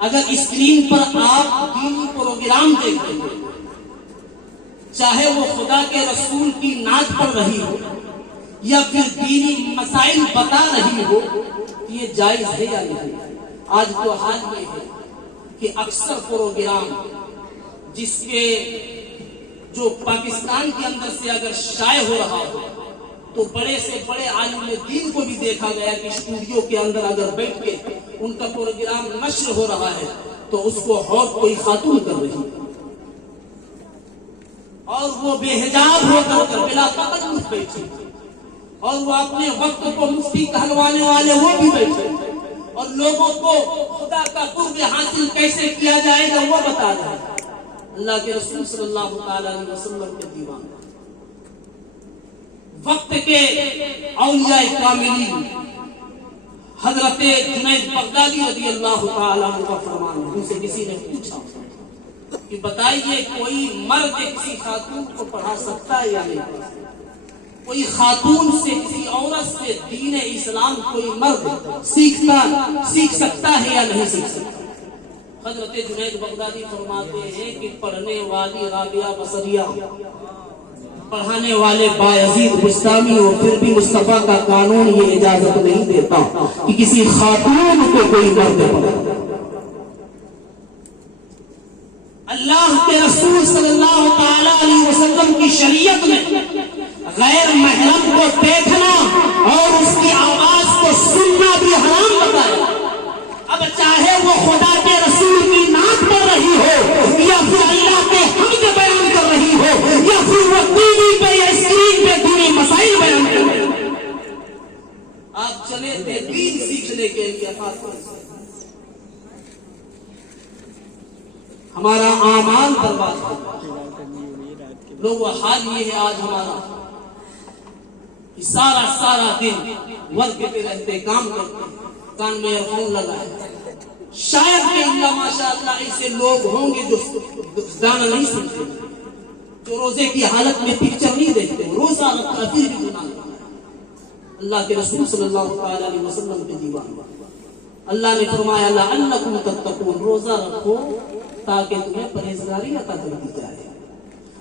اگر اسکرین پر آپ دینی پروگرام دیکھ رہے ہیں، چاہے وہ خدا کے رسول کی نعت پڑھ رہی ہو یا پھر دینی مسائل بتا رہی ہو، یہ جائز ہے یا نہیں؟ آج تو حال یہ ہے کہ اکثر پروگرام جس کے جو پاکستان کے اندر سے اگر شائع ہو رہا ہو تو بڑے سے بڑے عالم دین کو بھی دیکھا گیا کہ اسٹوڈیو کے اندر اگر بیٹھ کے ان کا پروگرام نشر ہو رہا ہے تو اس کو ہوٹ کوئی خاتون کر رہی ہے اور وہ بے حجاب ہو کر بلا تکلف بیٹھی اور وہ اپنے وقت کو مفتی کہلوانے والے وہ بھی بیٹھے اور لوگوں کو خدا کا قرب حاصل کیسے کیا جائے گا وہ بتا رہے ہیں۔ اللہ کے رسول صلی اللہ تعالی علیہ وسلم کے دیوان وقت کے اولیاء کاملین حضرت جنید بغدادی رضی اللہ تعالی عنہ کا فرمان ہے، ان سے کسی نے پوچھا کہ بتائیے کوئی مرد کسی خاتون کو پڑھا سکتا ہے یا نہیں؟ کوئی خاتون سے کسی عورت سے دین اسلام کوئی مرد سیکھ سکتا ہے یا نہیں سیکھ سکتا؟ حضرت جنید بغدادی فرماتے ہیں کہ پڑھنے والی رابعہ بصریہ، پڑھانے والے بایزید بستامی، اور پھر بھی مصطفیٰ کا قانون یہ اجازت نہیں دیتا کہ کسی خاتون کو کوئی مرد پڑھے۔ اللہ کے رسول صلی اللہ تعالی علیہ وسلم کی شریعت میں غیر محرم کو دیکھنا اور اس کی آواز کو سننا بھی حرام بتایا۔ اب چاہے وہ خدا کے رسول کی نعت پڑھ رہی ہو یا پھر اللہ کے حمد بیان کر رہی ہو یا پھر وہ ٹی وی پہ یا اسکرین پہ دینی مسائل بیان کر رہی ہو، آپ چلے تھے دین سیکھنے کے لیے، ہمارا اعمال برباد ہو لوگ، وہ حال یہ ہے آج ہمارا کہ سارا دن ورک پہ رہتے، کام کرتے، کان میں ایئرفون لگائے، شاید کہ اللہ ماشاء اللہ ایسے لوگ ہوں گے جو گانا نہیں سنتے، جو روزے کی حالت میں پکچر نہیں دیکھتے، روزہ رکھتا پھر بھی گناہ کرتا ہے۔ اللہ کے رسول صلی اللہ تعالی علیہ وسلم کے دیوان اللہ نے فرمایا لعلکم تتقون، روزہ رکھو تاکہ تمہیں پرہیزگاری عطا کر دی جائے۔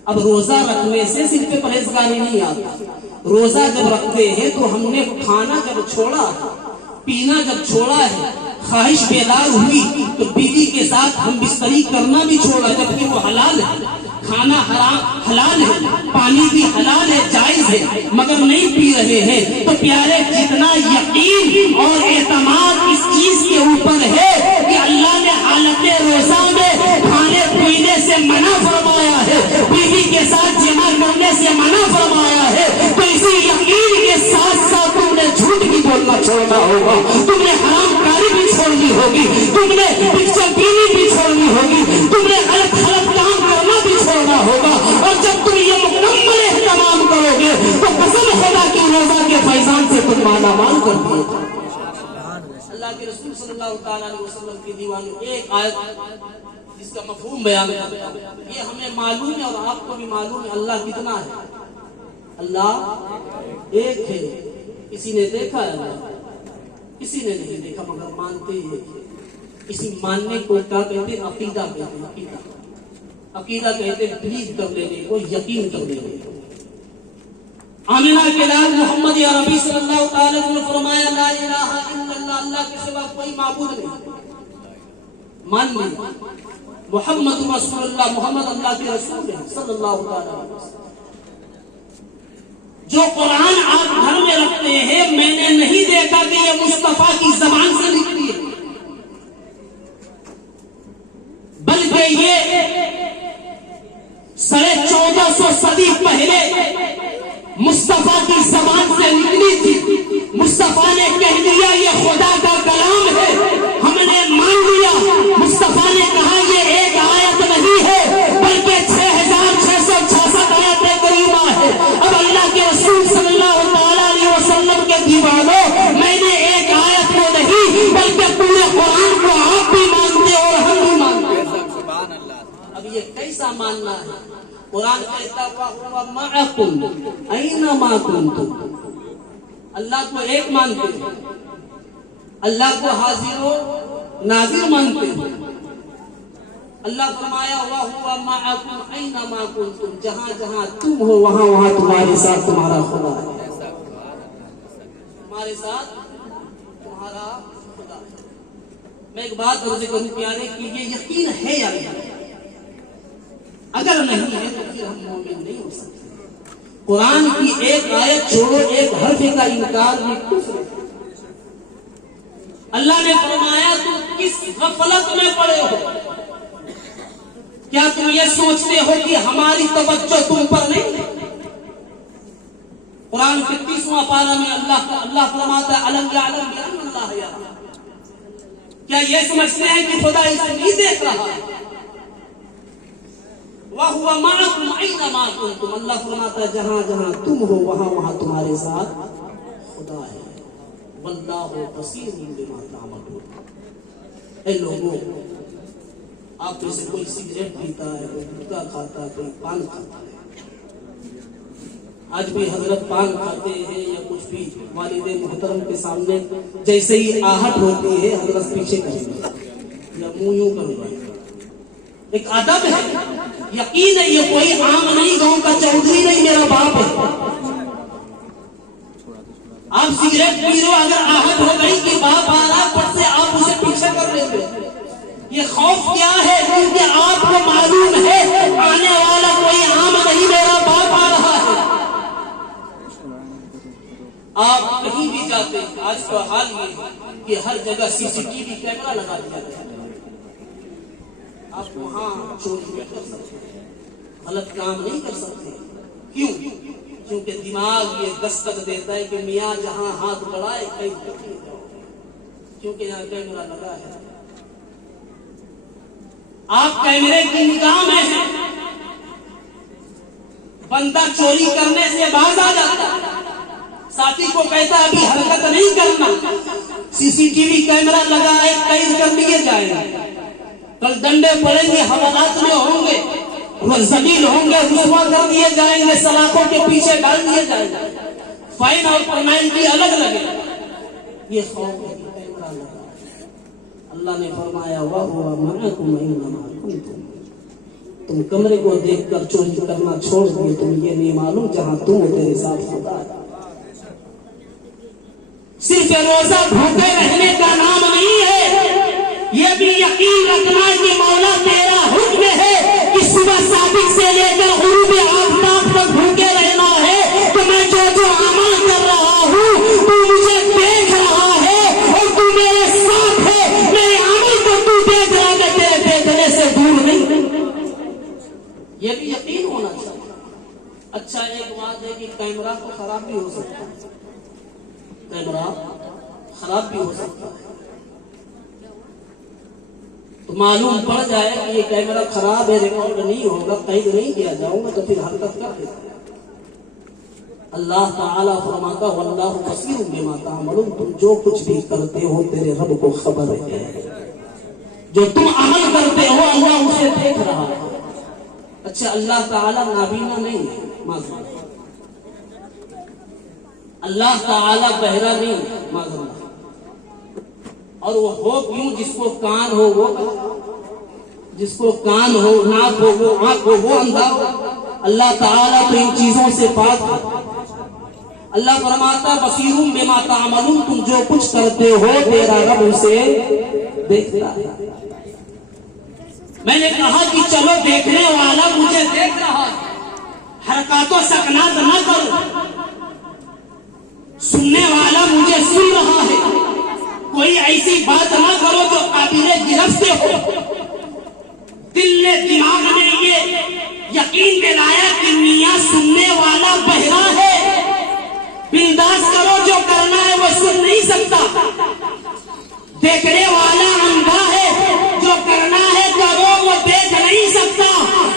اب روزہ رکھنے سے صرف پرہیزگاری نہیں آتی، روزہ جب رکھتے ہیں تو ہم نے کھانا جب چھوڑا، پینا جب چھوڑا ہے، خواہش بیدار ہوئی تو بیوی کے ساتھ ہم بستری کرنا بھی چھوڑا، جبکہ وہ حلال ہے، کھانا حلال ہے، پانی بھی حلال ہے، جائز ہے، مگر نہیں پی رہے ہیں تو پیارے جتنا یقین اور اعتماد اس چیز کے اوپر ہے کہ اللہ نے حالت روزہ میں کھانے پینے سے منع فرمایا ہے، بیوی کے ساتھ جمع کرنے سے منع فرمایا ہے، تو اسی یقین کے ساتھ ساتھ تم نے جھوٹ بھی بولنا چھوڑنا ہوگا، تم نے حرام کاری بھی چھوڑنی ہوگی، تم نے پکچر بینی بھی چھوڑنی ہوگی، تم نے غلط کام کرنا بھی چھوڑنا ہوگا، اور جب تم یہ مکمل اہتمام کرو گے تو قسم خدا کی روزہ کے فیضان سے تم مالا مال کر دیے۔ اللہ کے رسول صلی اللہ تعالی علیہ وسلم کی دیوان ایک آیت جس کا مفہوم بیان کرتا ہے، یہ ہمیں معلوم ہے اور آپ کو بھی معلوم ہے اللہ کتنا ہے، اللہ ایک ہے، کسی نے دیکھا ہے اللہ، کسی نے نہیں دیکھا مگر مانتے ہیں۔ اسی ماننے کو کیا کہتے ہیں؟ عقیدہ کہتے ہیں، عقیدہ کہتے ہیں بلیو کر لینے کو، یقین کر لینے کو۔ آمنہ کے لال محمد عربی صلی اللہ تعالی نے فرمایا لا الہ الا اللہ، اللہ کے سوا کوئی معبود نہیں، مان لیں محمد رسول اللہ، محمد اللہ کے رسول ہے صلی اللہ تعالی علیہ وسلم۔ جو قرآن آپ گھر میں رکھتے ہیں میں نے نہیں دیکھا کہ یہ مصطفیٰ کی زبان سے نکلی ہے، بلکہ یہ 14.5 1400 صدی پہلے مصطفیٰ کی زبان سے نکلی تھی، مصطفیٰ نے کہہ دیا یہ خدا کا کلام ہے، ہم نے مان لیا۔ مصطفیٰ نے کہا یہ ایک آیت نہیں ہے بلکہ 6666 آیت کریمہ ہے۔ اب اللہ کے رسول صلی اللہ تعالیٰ علیہ وسلم کے دیوانوں، میں نے ایک آیت کو نہیں بلکہ پورے قرآن کو آپ بھی مانتے اور ہم بھی مانتے۔ اب یہ کیسا ماننا ہے؟ قرآن کہتا ہوا معکم اینما کنتم، اللہ کو ایک مانتے ہیں، اللہ کو حاضر و ناظر مانتے ہیں۔ اللہ فرمایا وَهُوَ مَعَكُمْ أَيْنَمَا كُنْتُمْ، جہاں جہاں تم ہو وہاں وہاں تمہارے ساتھ تمہارا خدا ہے، تمہارے ساتھ تمہارا خدا ہے۔ میں ایک بات عرض کروں پیارے کہ یہ یقین ہے یا نہیں؟ اگر نہیں ہے تو پھر ہم مومن نہیں ہو سکتے۔ قرآن کی ایک آیت چھوڑو، ایک حرف کا انکار بھی کفر ہے۔ اللہ نے فرمایا تم کس غفلت میں پڑے ہو؟ کیا تم یہ سوچتے ہو کہ ہماری توجہ تم پر نہیں؟ قرآن کے 30واں پارہ میں اللہ فرماتا ہے الم یعلم بان اللہ یرا، کیا یہ سمجھتے ہیں کہ خدا اسے نہیں دیکھ رہا ہے؟ وَهُوَ مَعَكُمْ أَيْنَمَا كُنْتُمْ، اللہ فرماتا ہے جہاں جہاں تم ہو وہاں وہاں تمہارے ساتھ خدا ہے۔ وَاللَّهُ بَصِيرٌ بِمَا تَعْمَلُونَ۔ اے لوگوں، آپ میں سے کوئی سگریٹ پیتا ہے، کوئی گٹکا کھاتا ہے، کوئی پان کھاتا ہے۔ آج بھی حضرت پان کھاتے ہیں یا کچھ بھی، والد محترم کے سامنے جیسے ہی آہٹ ہوتی ہے حضرت پیچھے کریں گے یا منہ یوں کر رہے ہیں۔ ایک ادب ہے، یقین ہے یہ کوئی عام نہیں، گاؤں کا چودھری نہیں، میرا باپ ہے۔ آپ سگریٹ پی رہے ہو، اگر آہٹ ہو گئی کہ باپ آ رہا پٹ سے آپ اسے پیچھے کر لیتے۔ یہ خوف کیا ہے؟ کیونکہ آپ کو معلوم ہے آنے والا کوئی عام نہیں، میرا باپ آ رہا ہے۔ آپ کہیں بھی جاتے ہیں، آج کا حال یہ ہے کہ ہر جگہ CCTV کیمرہ لگا دیا گیا ہے۔ آپ وہاں چوری نہیں کر سکتے، غلط کام نہیں کر سکتے۔ کیوں؟ کیونکہ دماغ یہ دستک دیتا ہے کہ میاں جہاں ہاتھ بڑھائے کہیں نہیں جاؤ، کیونکہ یہاں کیمرہ لگا ہے۔ آپ کیمرے کی نگاہ میں ہیں، بندہ چوری کرنے سے باز آ جاتا، ساتھی کو کہتا ابھی حرکت نہیں کرنا، CCTV کیمرہ لگا ہے، قید کر لیے جائیں گے، کل ڈنڈے پڑیں گے، حوالات میں ہوں گے، ذلیل ہوں گے، رسوا کر دیے جائیں گے، سلاخوں کے پیچھے ڈال دیے جائیں گے، فائن اور پرمائنٹی الگ لگے۔ یہ خوف ہے کہ کیمرہ لگا۔ اللہ نے فرمایا وَهُوَ مَعَكُمْ أَيْنَمَا كُنْتُمْ، تم کمرے کو دیکھ کر چوری کرنا چھوڑ دیے، تم یہ نہیں معلوم جہاں تم ہو تیرے ساتھ خدا ہے۔ صرف روزہ بھوکے رہنے کا نام نہیں ہے، یہ بھی یقین رکھنا کہ مولا تیرا حکم ہے کہ صبح صادق سے لے کر غروب آفتاب تک بھوکے رہنا ہے، تو میں جو عمل کر رہا ہوں تو مجھے دیکھ رہا ہے اور تو میرے ساتھ ہے، میرے عمل کو تو دیکھ رہا ہے، تیرے دیکھنے سے دور نہیں۔ یہ بھی یقین ہونا چاہیے۔ اچھا ایک بات ہے کہ کیمرہ تو خراب بھی ہو سکتا ہے، کیمرہ خراب بھی ہو سکتا ہے، تو معلوم پڑ جائے کہ یہ کیمرہ خراب ہے، ریکارڈ نہیں ہوگا، قید نہیں کیا جاؤں گا، تو پھر حرکت کر دیتا ہے۔ اللہ تعالیٰ فرماتا واللہ بصیر بما تعملون، تم جو کچھ بھی کرتے ہو تیرے رب کو خبر ہے، جو تم عمل کرتے ہو اللہ اسے دیکھ رہا ہے۔ اچھا اللہ تعالیٰ نابینا نہیں ہے، معذرت، اللہ تعالیٰ بہرا نہیں، معذرت، اور وہ ہو کیوں؟ جس کو کان ہو وہ، جس کو کان ہو، ناک ہو وہ، آنکھ ہو وہ اندھا ہو۔ اللہ تعالیٰ تو ان چیزوں سے پاک ہے۔ اللہ فرماتا بصیر بما تعملون، تم جو کچھ کرتے ہو تیرا رب اسے دیکھتا ہے۔ میں نے کہا کہ چلو دیکھنے والا مجھے دیکھ رہا ہے، حرکات و سکنات نہ کرو، سننے والا مجھے سن رہا ہے، کوئی ایسی بات نہ کرو جو قابل گرفت ہو۔ دل نے دماغ نے یہ یقین دلایا کہ انداز کرو جو کرنا ہے وہ سن نہیں سکتا، دیکھنے والا اندھا ہے، جو کرنا ہے کرو وہ دیکھ نہیں سکتا۔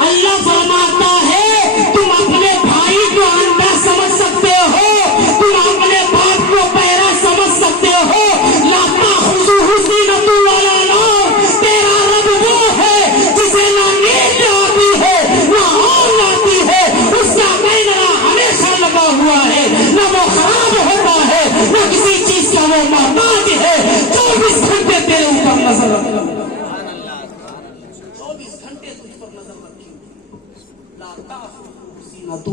اللہ فرماتا ہے تم اپنے بھائی کو اندھا سمجھ سکتے ہو، تم اپنے باپ کو بہرا سمجھ سکتے ہو، لا تأخذہ سنۃ ولا نوم، تیرا رب وہ ہے جسے نہ نیند آتی ہے نہ اونگ آتی ہے، اس کا کیمرہ ہمیشہ لگا ہوا ہے، نہ وہ خراب ہوتا ہے نہ کسی چیز کا وہ محتاج ہے، 24 گھنٹے تیرے اوپر نظر رکھتا ہے، 24 گھنٹے تجھ پر نظر رکھی، لا تأخذہ سنۃ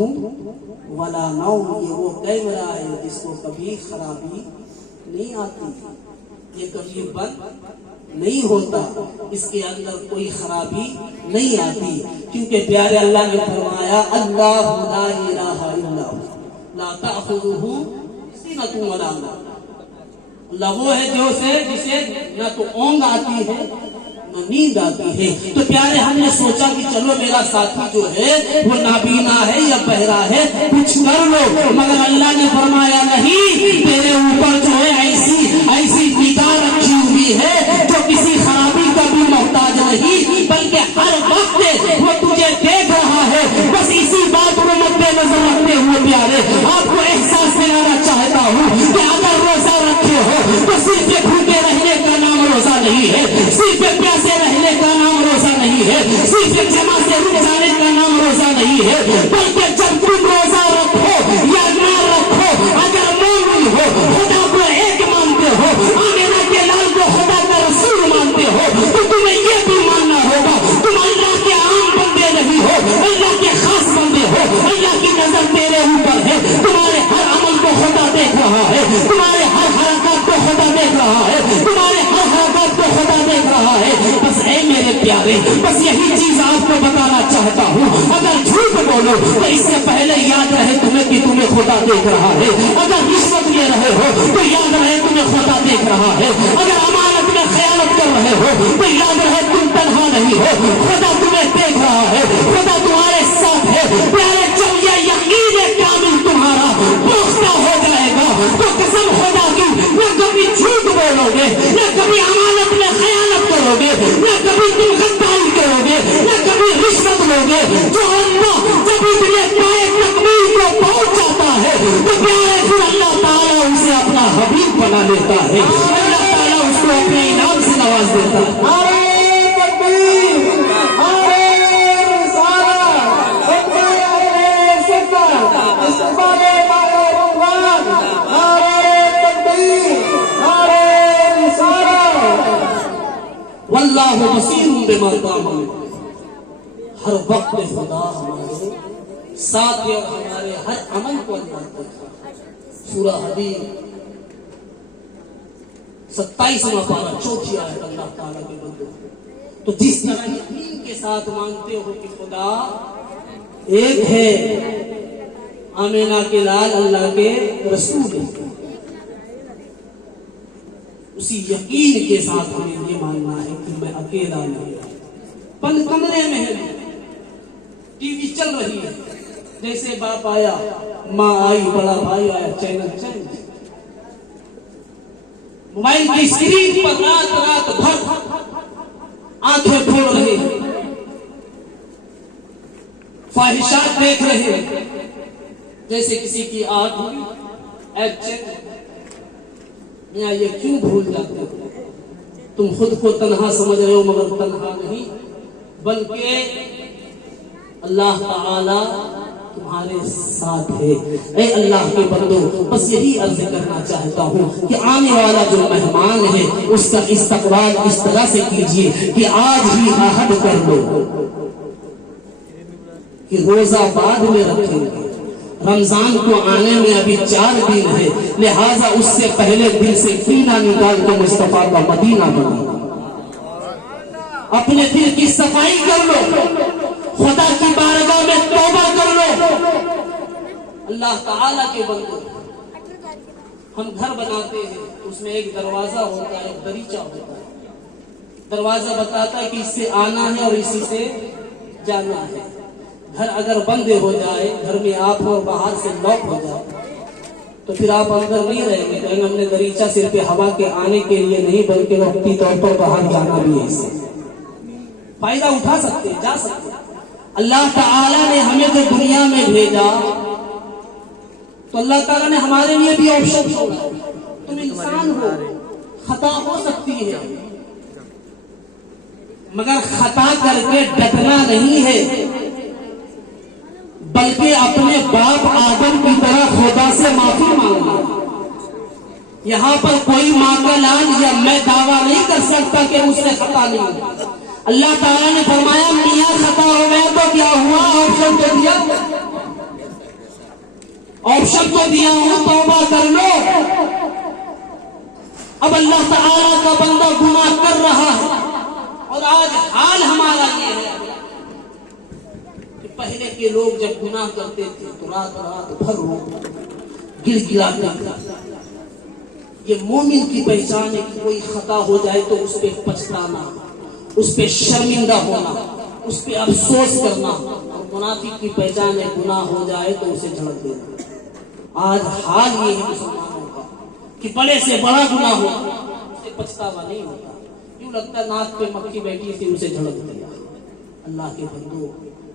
ولا نوم، یہ وہ کیمرہ ہے جس کو کبھی خرابی نہیں آتی، یہ کبھی بند نہیں ہوتا، اس کے اندر کوئی خرابی نہیں آتی، کیونکہ پیارے اللہ نے فرمایا اللہ لا الہ الا ہو لا تأخذہ سنۃ ولا نوم، اللہ وہ ہے جسے نہ تو اونگ آتی ہے نہ نیند آتی ہے۔ تو پیارے ہم نے سوچا کہ چلو میرا ساتھی جو ہے وہ نابینا ہے یا بہرا ہے، کچھ کر لو، مگر اللہ نے فرمایا نہیں، تیرے اوپر جو ہے ایسی نگاہ رکھی ہوئی ہے جو کسی خرابی کا بھی محتاج نہیں، بلکہ ہر وقت وہ تجھے دیکھ رہا ہے۔ بس اسی بات کو مد نظر رکھتے ہوئے پیارے آپ کو احساس دلانا چاہتا ہوں کہ اگر روزہ رکھے ہو تو صرف بھوکے رہنے کا نام روزہ نہیں ہے، صرف پیاسے رہنے کا نام روزہ نہیں ہے، صرف جمع سے رک جانے کا نام روزہ نہیں ہے، بلکہ جب تم روزہ رکھو یا نہ رکھو، اگر مومن ہو خدا کو ایک مانتے ہو، آمینہ کے لال کو خدا کا رسول مانتے ہو، تو تمہیں یہ بھی ماننا ہوگا تم اللہ کے عام بندے نہیں ہو، اللہ کے خاص بندے ہو، اللہ کی نظر تیرے اوپر ہے، تمہارے ہر عمل کو خدا دیکھ رہا ہے، تمہارے ہر حرکات کو خدا دیکھ رہا ہے، تمہارے ہر حرکات کو خدا دیکھ رہا ہے۔ بس اے میرے پیارے، بس یہی چیز آپ کو بتانا چاہتا ہوں، اگر جھوٹ بولو تو اس سے پہلے یاد رہے تمہیں کہ تمہیں خدا دیکھ رہا ہے، اگر رشوت لے رہے ہو تو یاد رہے تمہیں خدا دیکھ رہا ہے، اگر امانت میں خیانت کر رہے ہو تو یاد رہے تم تنہا نہیں ہو، خدا تمہیں دیکھ رہا ہے، خدا تمہارے ساتھ ہے۔ پیارے جب یہ یقین کامل تمہارا پختہ ہو جائے گا تو قسم خدا کی نہ کبھی جھوٹ بولو گے، نہ کبھی امانت میں خیانت کرو گے، نہ کبھی تم غداری کرو گے، نہ کبھی رشوت لو گے۔ جو اللہ جب اتنے پائے تکمیل کو پہنچ جاتا ہے تو پیارے پھر اللہ تعالیٰ اسے اپنا حبیب بنا لیتا ہے، اللہ تعالیٰ اس کو اپنے انعام سے نواز دیتا ہے۔ واللہ بصیر بما تعملون، ہر وقت خدا ہمارے ساتھ ہے اور ہمارے ہر عمل کو اللہ دیکھتا ہے۔ سورہ حدید 27واں پارہ 4 آیت اللہ تعالیٰ کے بندے، تو جس طرح یقین کے ساتھ مانتے ہو کہ خدا ایک ہے، آمینہ کے لال اللہ کے رسول ہے، اسی یقین کے ساتھ ہمیں یہ ماننا ہے کہ میں اکیلا نہیں ہوں، بند کمرے میں ہے، ٹی وی چل رہی ہے، جیسے باپ آیا، ماں آئی، بڑا بھائی آیا، چینل چینج، موبائل کی اسکرین پر رات بھر آنکھیں کھول رہے ہیں، فاحشات دیکھ رہے ہیں، جیسے کسی کی آنکھ ہوئی ایپ چیک، میاں یہ کیوں بھول جاتے ہو؟ تم خود کو تنہا سمجھ رہے ہو مگر تنہا نہیں، بلکہ اللہ تعالی تمہارے ساتھ ہے۔ اے اللہ کے بندو، بس یہی عرض کرنا چاہتا ہوں کہ آنے والا جو مہمان ہے اس کا استقبال اس طرح سے کیجیے کہ آج ہی عہد کر لو کہ روزہ بعد میں رکھیں گے، رمضان کو آنے میں ابھی 4 دن ہے، لہٰذا اس سے پہلے دل سے کینہ نکال کے مصطفیٰ کا مدینہ بنا، اپنے دل کی صفائی کر لو، خدا کی بارگاہ میں توبہ کر لو۔ اللہ تعالیٰ کے بندو، ہم گھر بناتے ہیں، اس میں ایک دروازہ ہوتا ہے، ایک دریچہ ہوتا ہے، دروازہ بتاتا ہے کہ اس سے آنا ہے اور اسی سے جانا ہے۔ گھر اگر بند ہو جائے، گھر میں آپ ہو اور باہر سے لاک ہو جائے تو پھر آپ اندر نہیں رہیں گے، کہیں ہم نے دریچہ صرف ہوا کے آنے کے لیے نہیں بلکہ وقتی طور پر باہر جانا بھی ہے، اس سے فائدہ اٹھا سکتے ہیں، جا سکتے ہیں۔ اللہ تعالیٰ نے ہمیں جو دنیا میں بھیجا تو اللہ تعالیٰ نے ہمارے لیے بھی آپشن چھوڑا، تم انسان ہو، خطا ہو سکتی ہے، مگر خطا کر کے ڈٹنا نہیں ہے، بلکہ اپنے باپ آدم کی طرح خدا سے معافی مانگنا۔ یہاں پر کوئی ماں کا لال یا میں دعویٰ نہیں کر سکتا کہ مجھ سے خطا نہیں۔ اللہ تعالیٰ نے فرمایا میاں خطا ہو گیا تو کیا ہوا، آپشن تو دیا، آپشن تو دیا ہوں، توبہ کر لو۔ اب اللہ تعالیٰ کا بندہ گناہ کر رہا ہے، اور آج حال ہمارا یہ ہے کہ پہلے کے لوگ جب گناہ کرتے تھے تو رات رات بھر رو گر گراتے تھے۔ یہ مومن کی پہچان ہے کہ کوئی خطا ہو جائے تو اس پہ پچھتانا، اس پہ شرمندہ ہونا، اس پہ افسوس کرنا، اور منافق کی پہچان ہے گناہ ہو جائے تو اسے جھڑک دینا۔ آج حال یہ ہے مسلمانوں کا کہ بڑے سے بڑا گناہ ہو اس سے پچھتاوا نہیں ہوتا، یوں لگتا ناک پہ مکھی بیٹھی تھی اسے جھڑک دیا۔ اللہ کے بندو،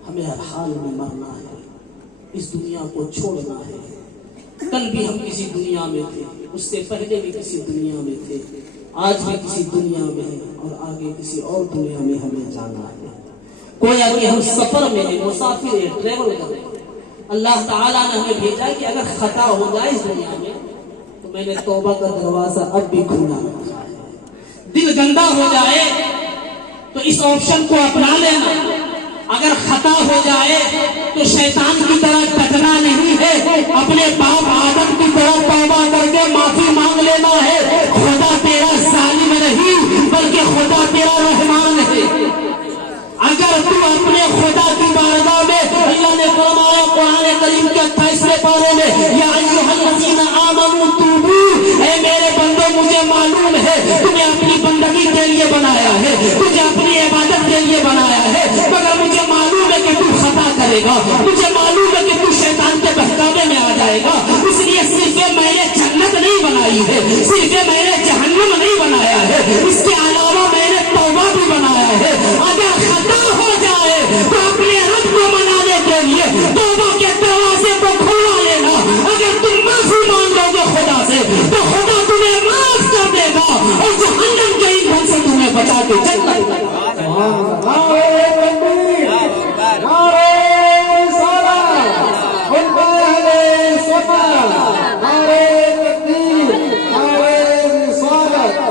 ہمیں ہر حال میں مرنا ہے، اس دنیا کو چھوڑنا ہے۔ کل بھی ہم کسی دنیا میں تھے، اس سے پہلے بھی کسی دنیا میں تھے، آج بھی کسی دنیا میں ہے، اور آگے کسی اور دنیا میں ہمیں جانا ہے۔ گویا کہ ہم سفر میں ہیں، مسافر ہیں، ٹریول کر رہے ہیں۔ اللہ تعالیٰ نے ہمیں بھیجا کہ اگر خطا ہو جائے اس دنیا میں تو میں نے توبہ کا دروازہ اب بھی کھلا رکھا ہے۔ دل گندا ہو جائے تو اس آپشن کو اپنا لینا۔ اگر خطا ہو جائے تو شیطان کی طرح ڈٹنا نہیں ہے، اپنے باپ آدم کی طرح توبہ کر کے معافی مانگ لینا ہے۔ خدا تیرا ظالم نہیں بلکہ خدا تیرا رحمان ہے۔ اگر تو اپنے خدا کی بارگاہ میں، اللہ نے فرمایا قرآن کریم کے 28ویں پارے میں، یا ایھا الذین آمنوا توبوا، اے میرے بندو مجھے معلوم ہے تمہیں اپنی بندگی کے لیے بنایا ہے، تجھے اپنی عبادت کے لیے بنایا ہے، مگر مجھے معلوم ہے کہ تو خطا کرے گا، مجھے معلوم ہے کہ تو شیطان کے بہکاوے میں آ جائے گا، اس لیے صرف میں نے جنت نہیں بنائی ہے، صرف میں نے جہنم نہیں بنایا ہے، اس کے علاوہ میں نے توبہ بھی بنایا ہے۔ اگر خطا ہو جائے تو اپنے رب کو منانے کے لیے توبہ کے دروازے کو کھلا لینا۔ اگر تم معافی مانگو گے خدا سے تو خدا تمہیں معاف کر دے گا اور جہنم کے ایندھن سے تمہیں بچا کے جنت لے گا۔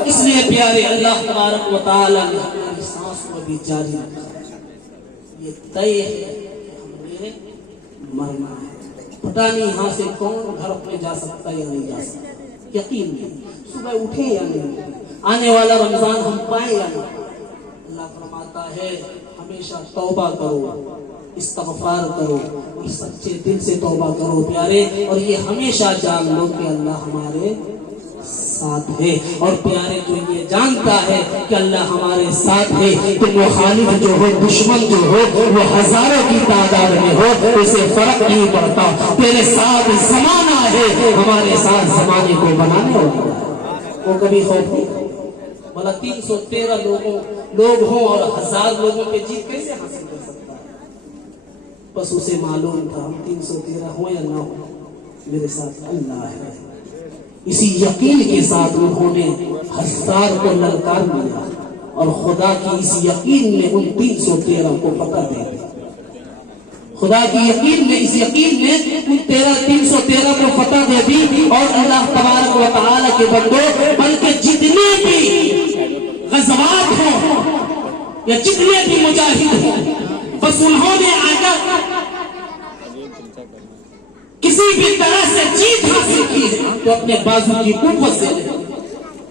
اس لیے پیارے اللہ تبارک و تعالی نے ہماری سانس کو بھی جاری رکھا ہے۔ یہ طے ہے کہ ہم نے مرنا ہے، پتہ نہیں یہاں سے کون گھر اپنے جا سکتا یا نہیں جا سکتا، یقین نہیں، صبح اٹھے یا نہیں اٹھے، آنے والا رمضان ہم پائیں یا نہیں۔ اللہ فرماتا ہے ہمیشہ توبہ کرو، استغفار کرو، اور سچے دل سے توبہ کرو پیارے، اور یہ ہمیشہ جان لو کہ اللہ ہمارے ساتھ ہے۔ اور پیارے جو یہ جانتا ہے کہ اللہ ہمارے ساتھ ہے تو مخالف جو ہو، دشمن جو ہو، وہ ہزاروں کی تعداد میں ہو، اسے فرق نہیں پڑتا۔ تیرے ساتھ زمانہ ہے، ہمارے ساتھ زمانے کو بنانے والا ہے، وہ کبھی خوف نہیں۔ بھلا 313 لوگ ہوں اور 1000 لوگوں پہ جیت کیسے حاصل کر سکتا ہے؟ بس اسے معلوم تھا ہم 313 ہوں یا نہ ہوں، میرے ساتھ اللہ ہے۔ اسی یقین کے ساتھ انہوں نے 1000 کو للکار دیا، اور خدا کی اس یقین نے ان 313 کو فتح دے دی۔ خدا کی یقین نے، اس یقین نے ان 313 کو فتح دے دی۔ اور اللہ تبارک و تعالی کے بندوں، بلکہ جتنے بھی غزوات ہوں یا جتنے بھی مجاہد ہوں، بس انہوں نے اگر کسی بھی طرح سے جیت حاصل کی ہے تو اپنے بازو کی قوت سے،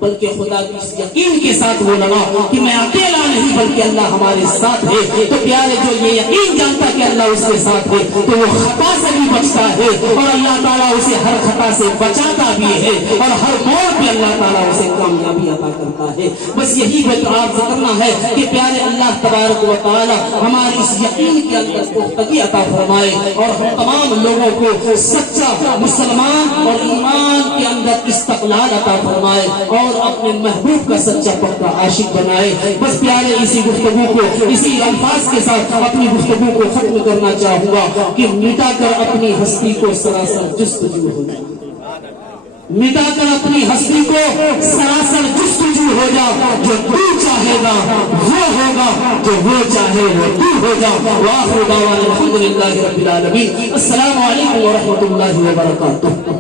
بلکہ خدا کی اس یقین کے ساتھ وہ لگا کہ میں اکیلا نہیں بلکہ اللہ ہمارے ساتھ ہے۔ تو پیارے جو یہ یقین جانتا کہ اللہ اس کے ساتھ ہے تو وہ خطا سے بھی بچتا ہے اور اللہ تعالیٰ اسے ہر خطا سے بچاتا بھی ہے اور ہر موڑ پہ اللہ تعالیٰ اسے کامیابی عطا کرتا ہے۔ بس یہی بات عرض کرنا ہے کہ پیارے اللہ تبارک و تعالیٰ ہماری اس یقین کے اندر پختگی عطا فرمائے اور ہم تمام لوگوں کو سچا مسلمان اور ایمان کے اندر استقلال عطا فرمائے اور اپنے محبوب کا سچا پکا عاشق بنائے۔ بس پیارے اسی گفتگو کو اسی الفاظ کے ساتھ اپنی گفتگو کو ختم کرنا چاہوں گا کہ مٹا کر اپنی ہستی کو سراسر جستجو ہو جا، مٹا کر اپنی ہستی کو سراسر جستجو ہو جا، جو تو چاہے گا وہ ہوگا، جو وہ چاہے وہ تو ہو جا۔ وآخر دعوانا الحمدللہ رب العالمین۔ السلام علیکم ورحمۃ اللہ وبرکاتہ۔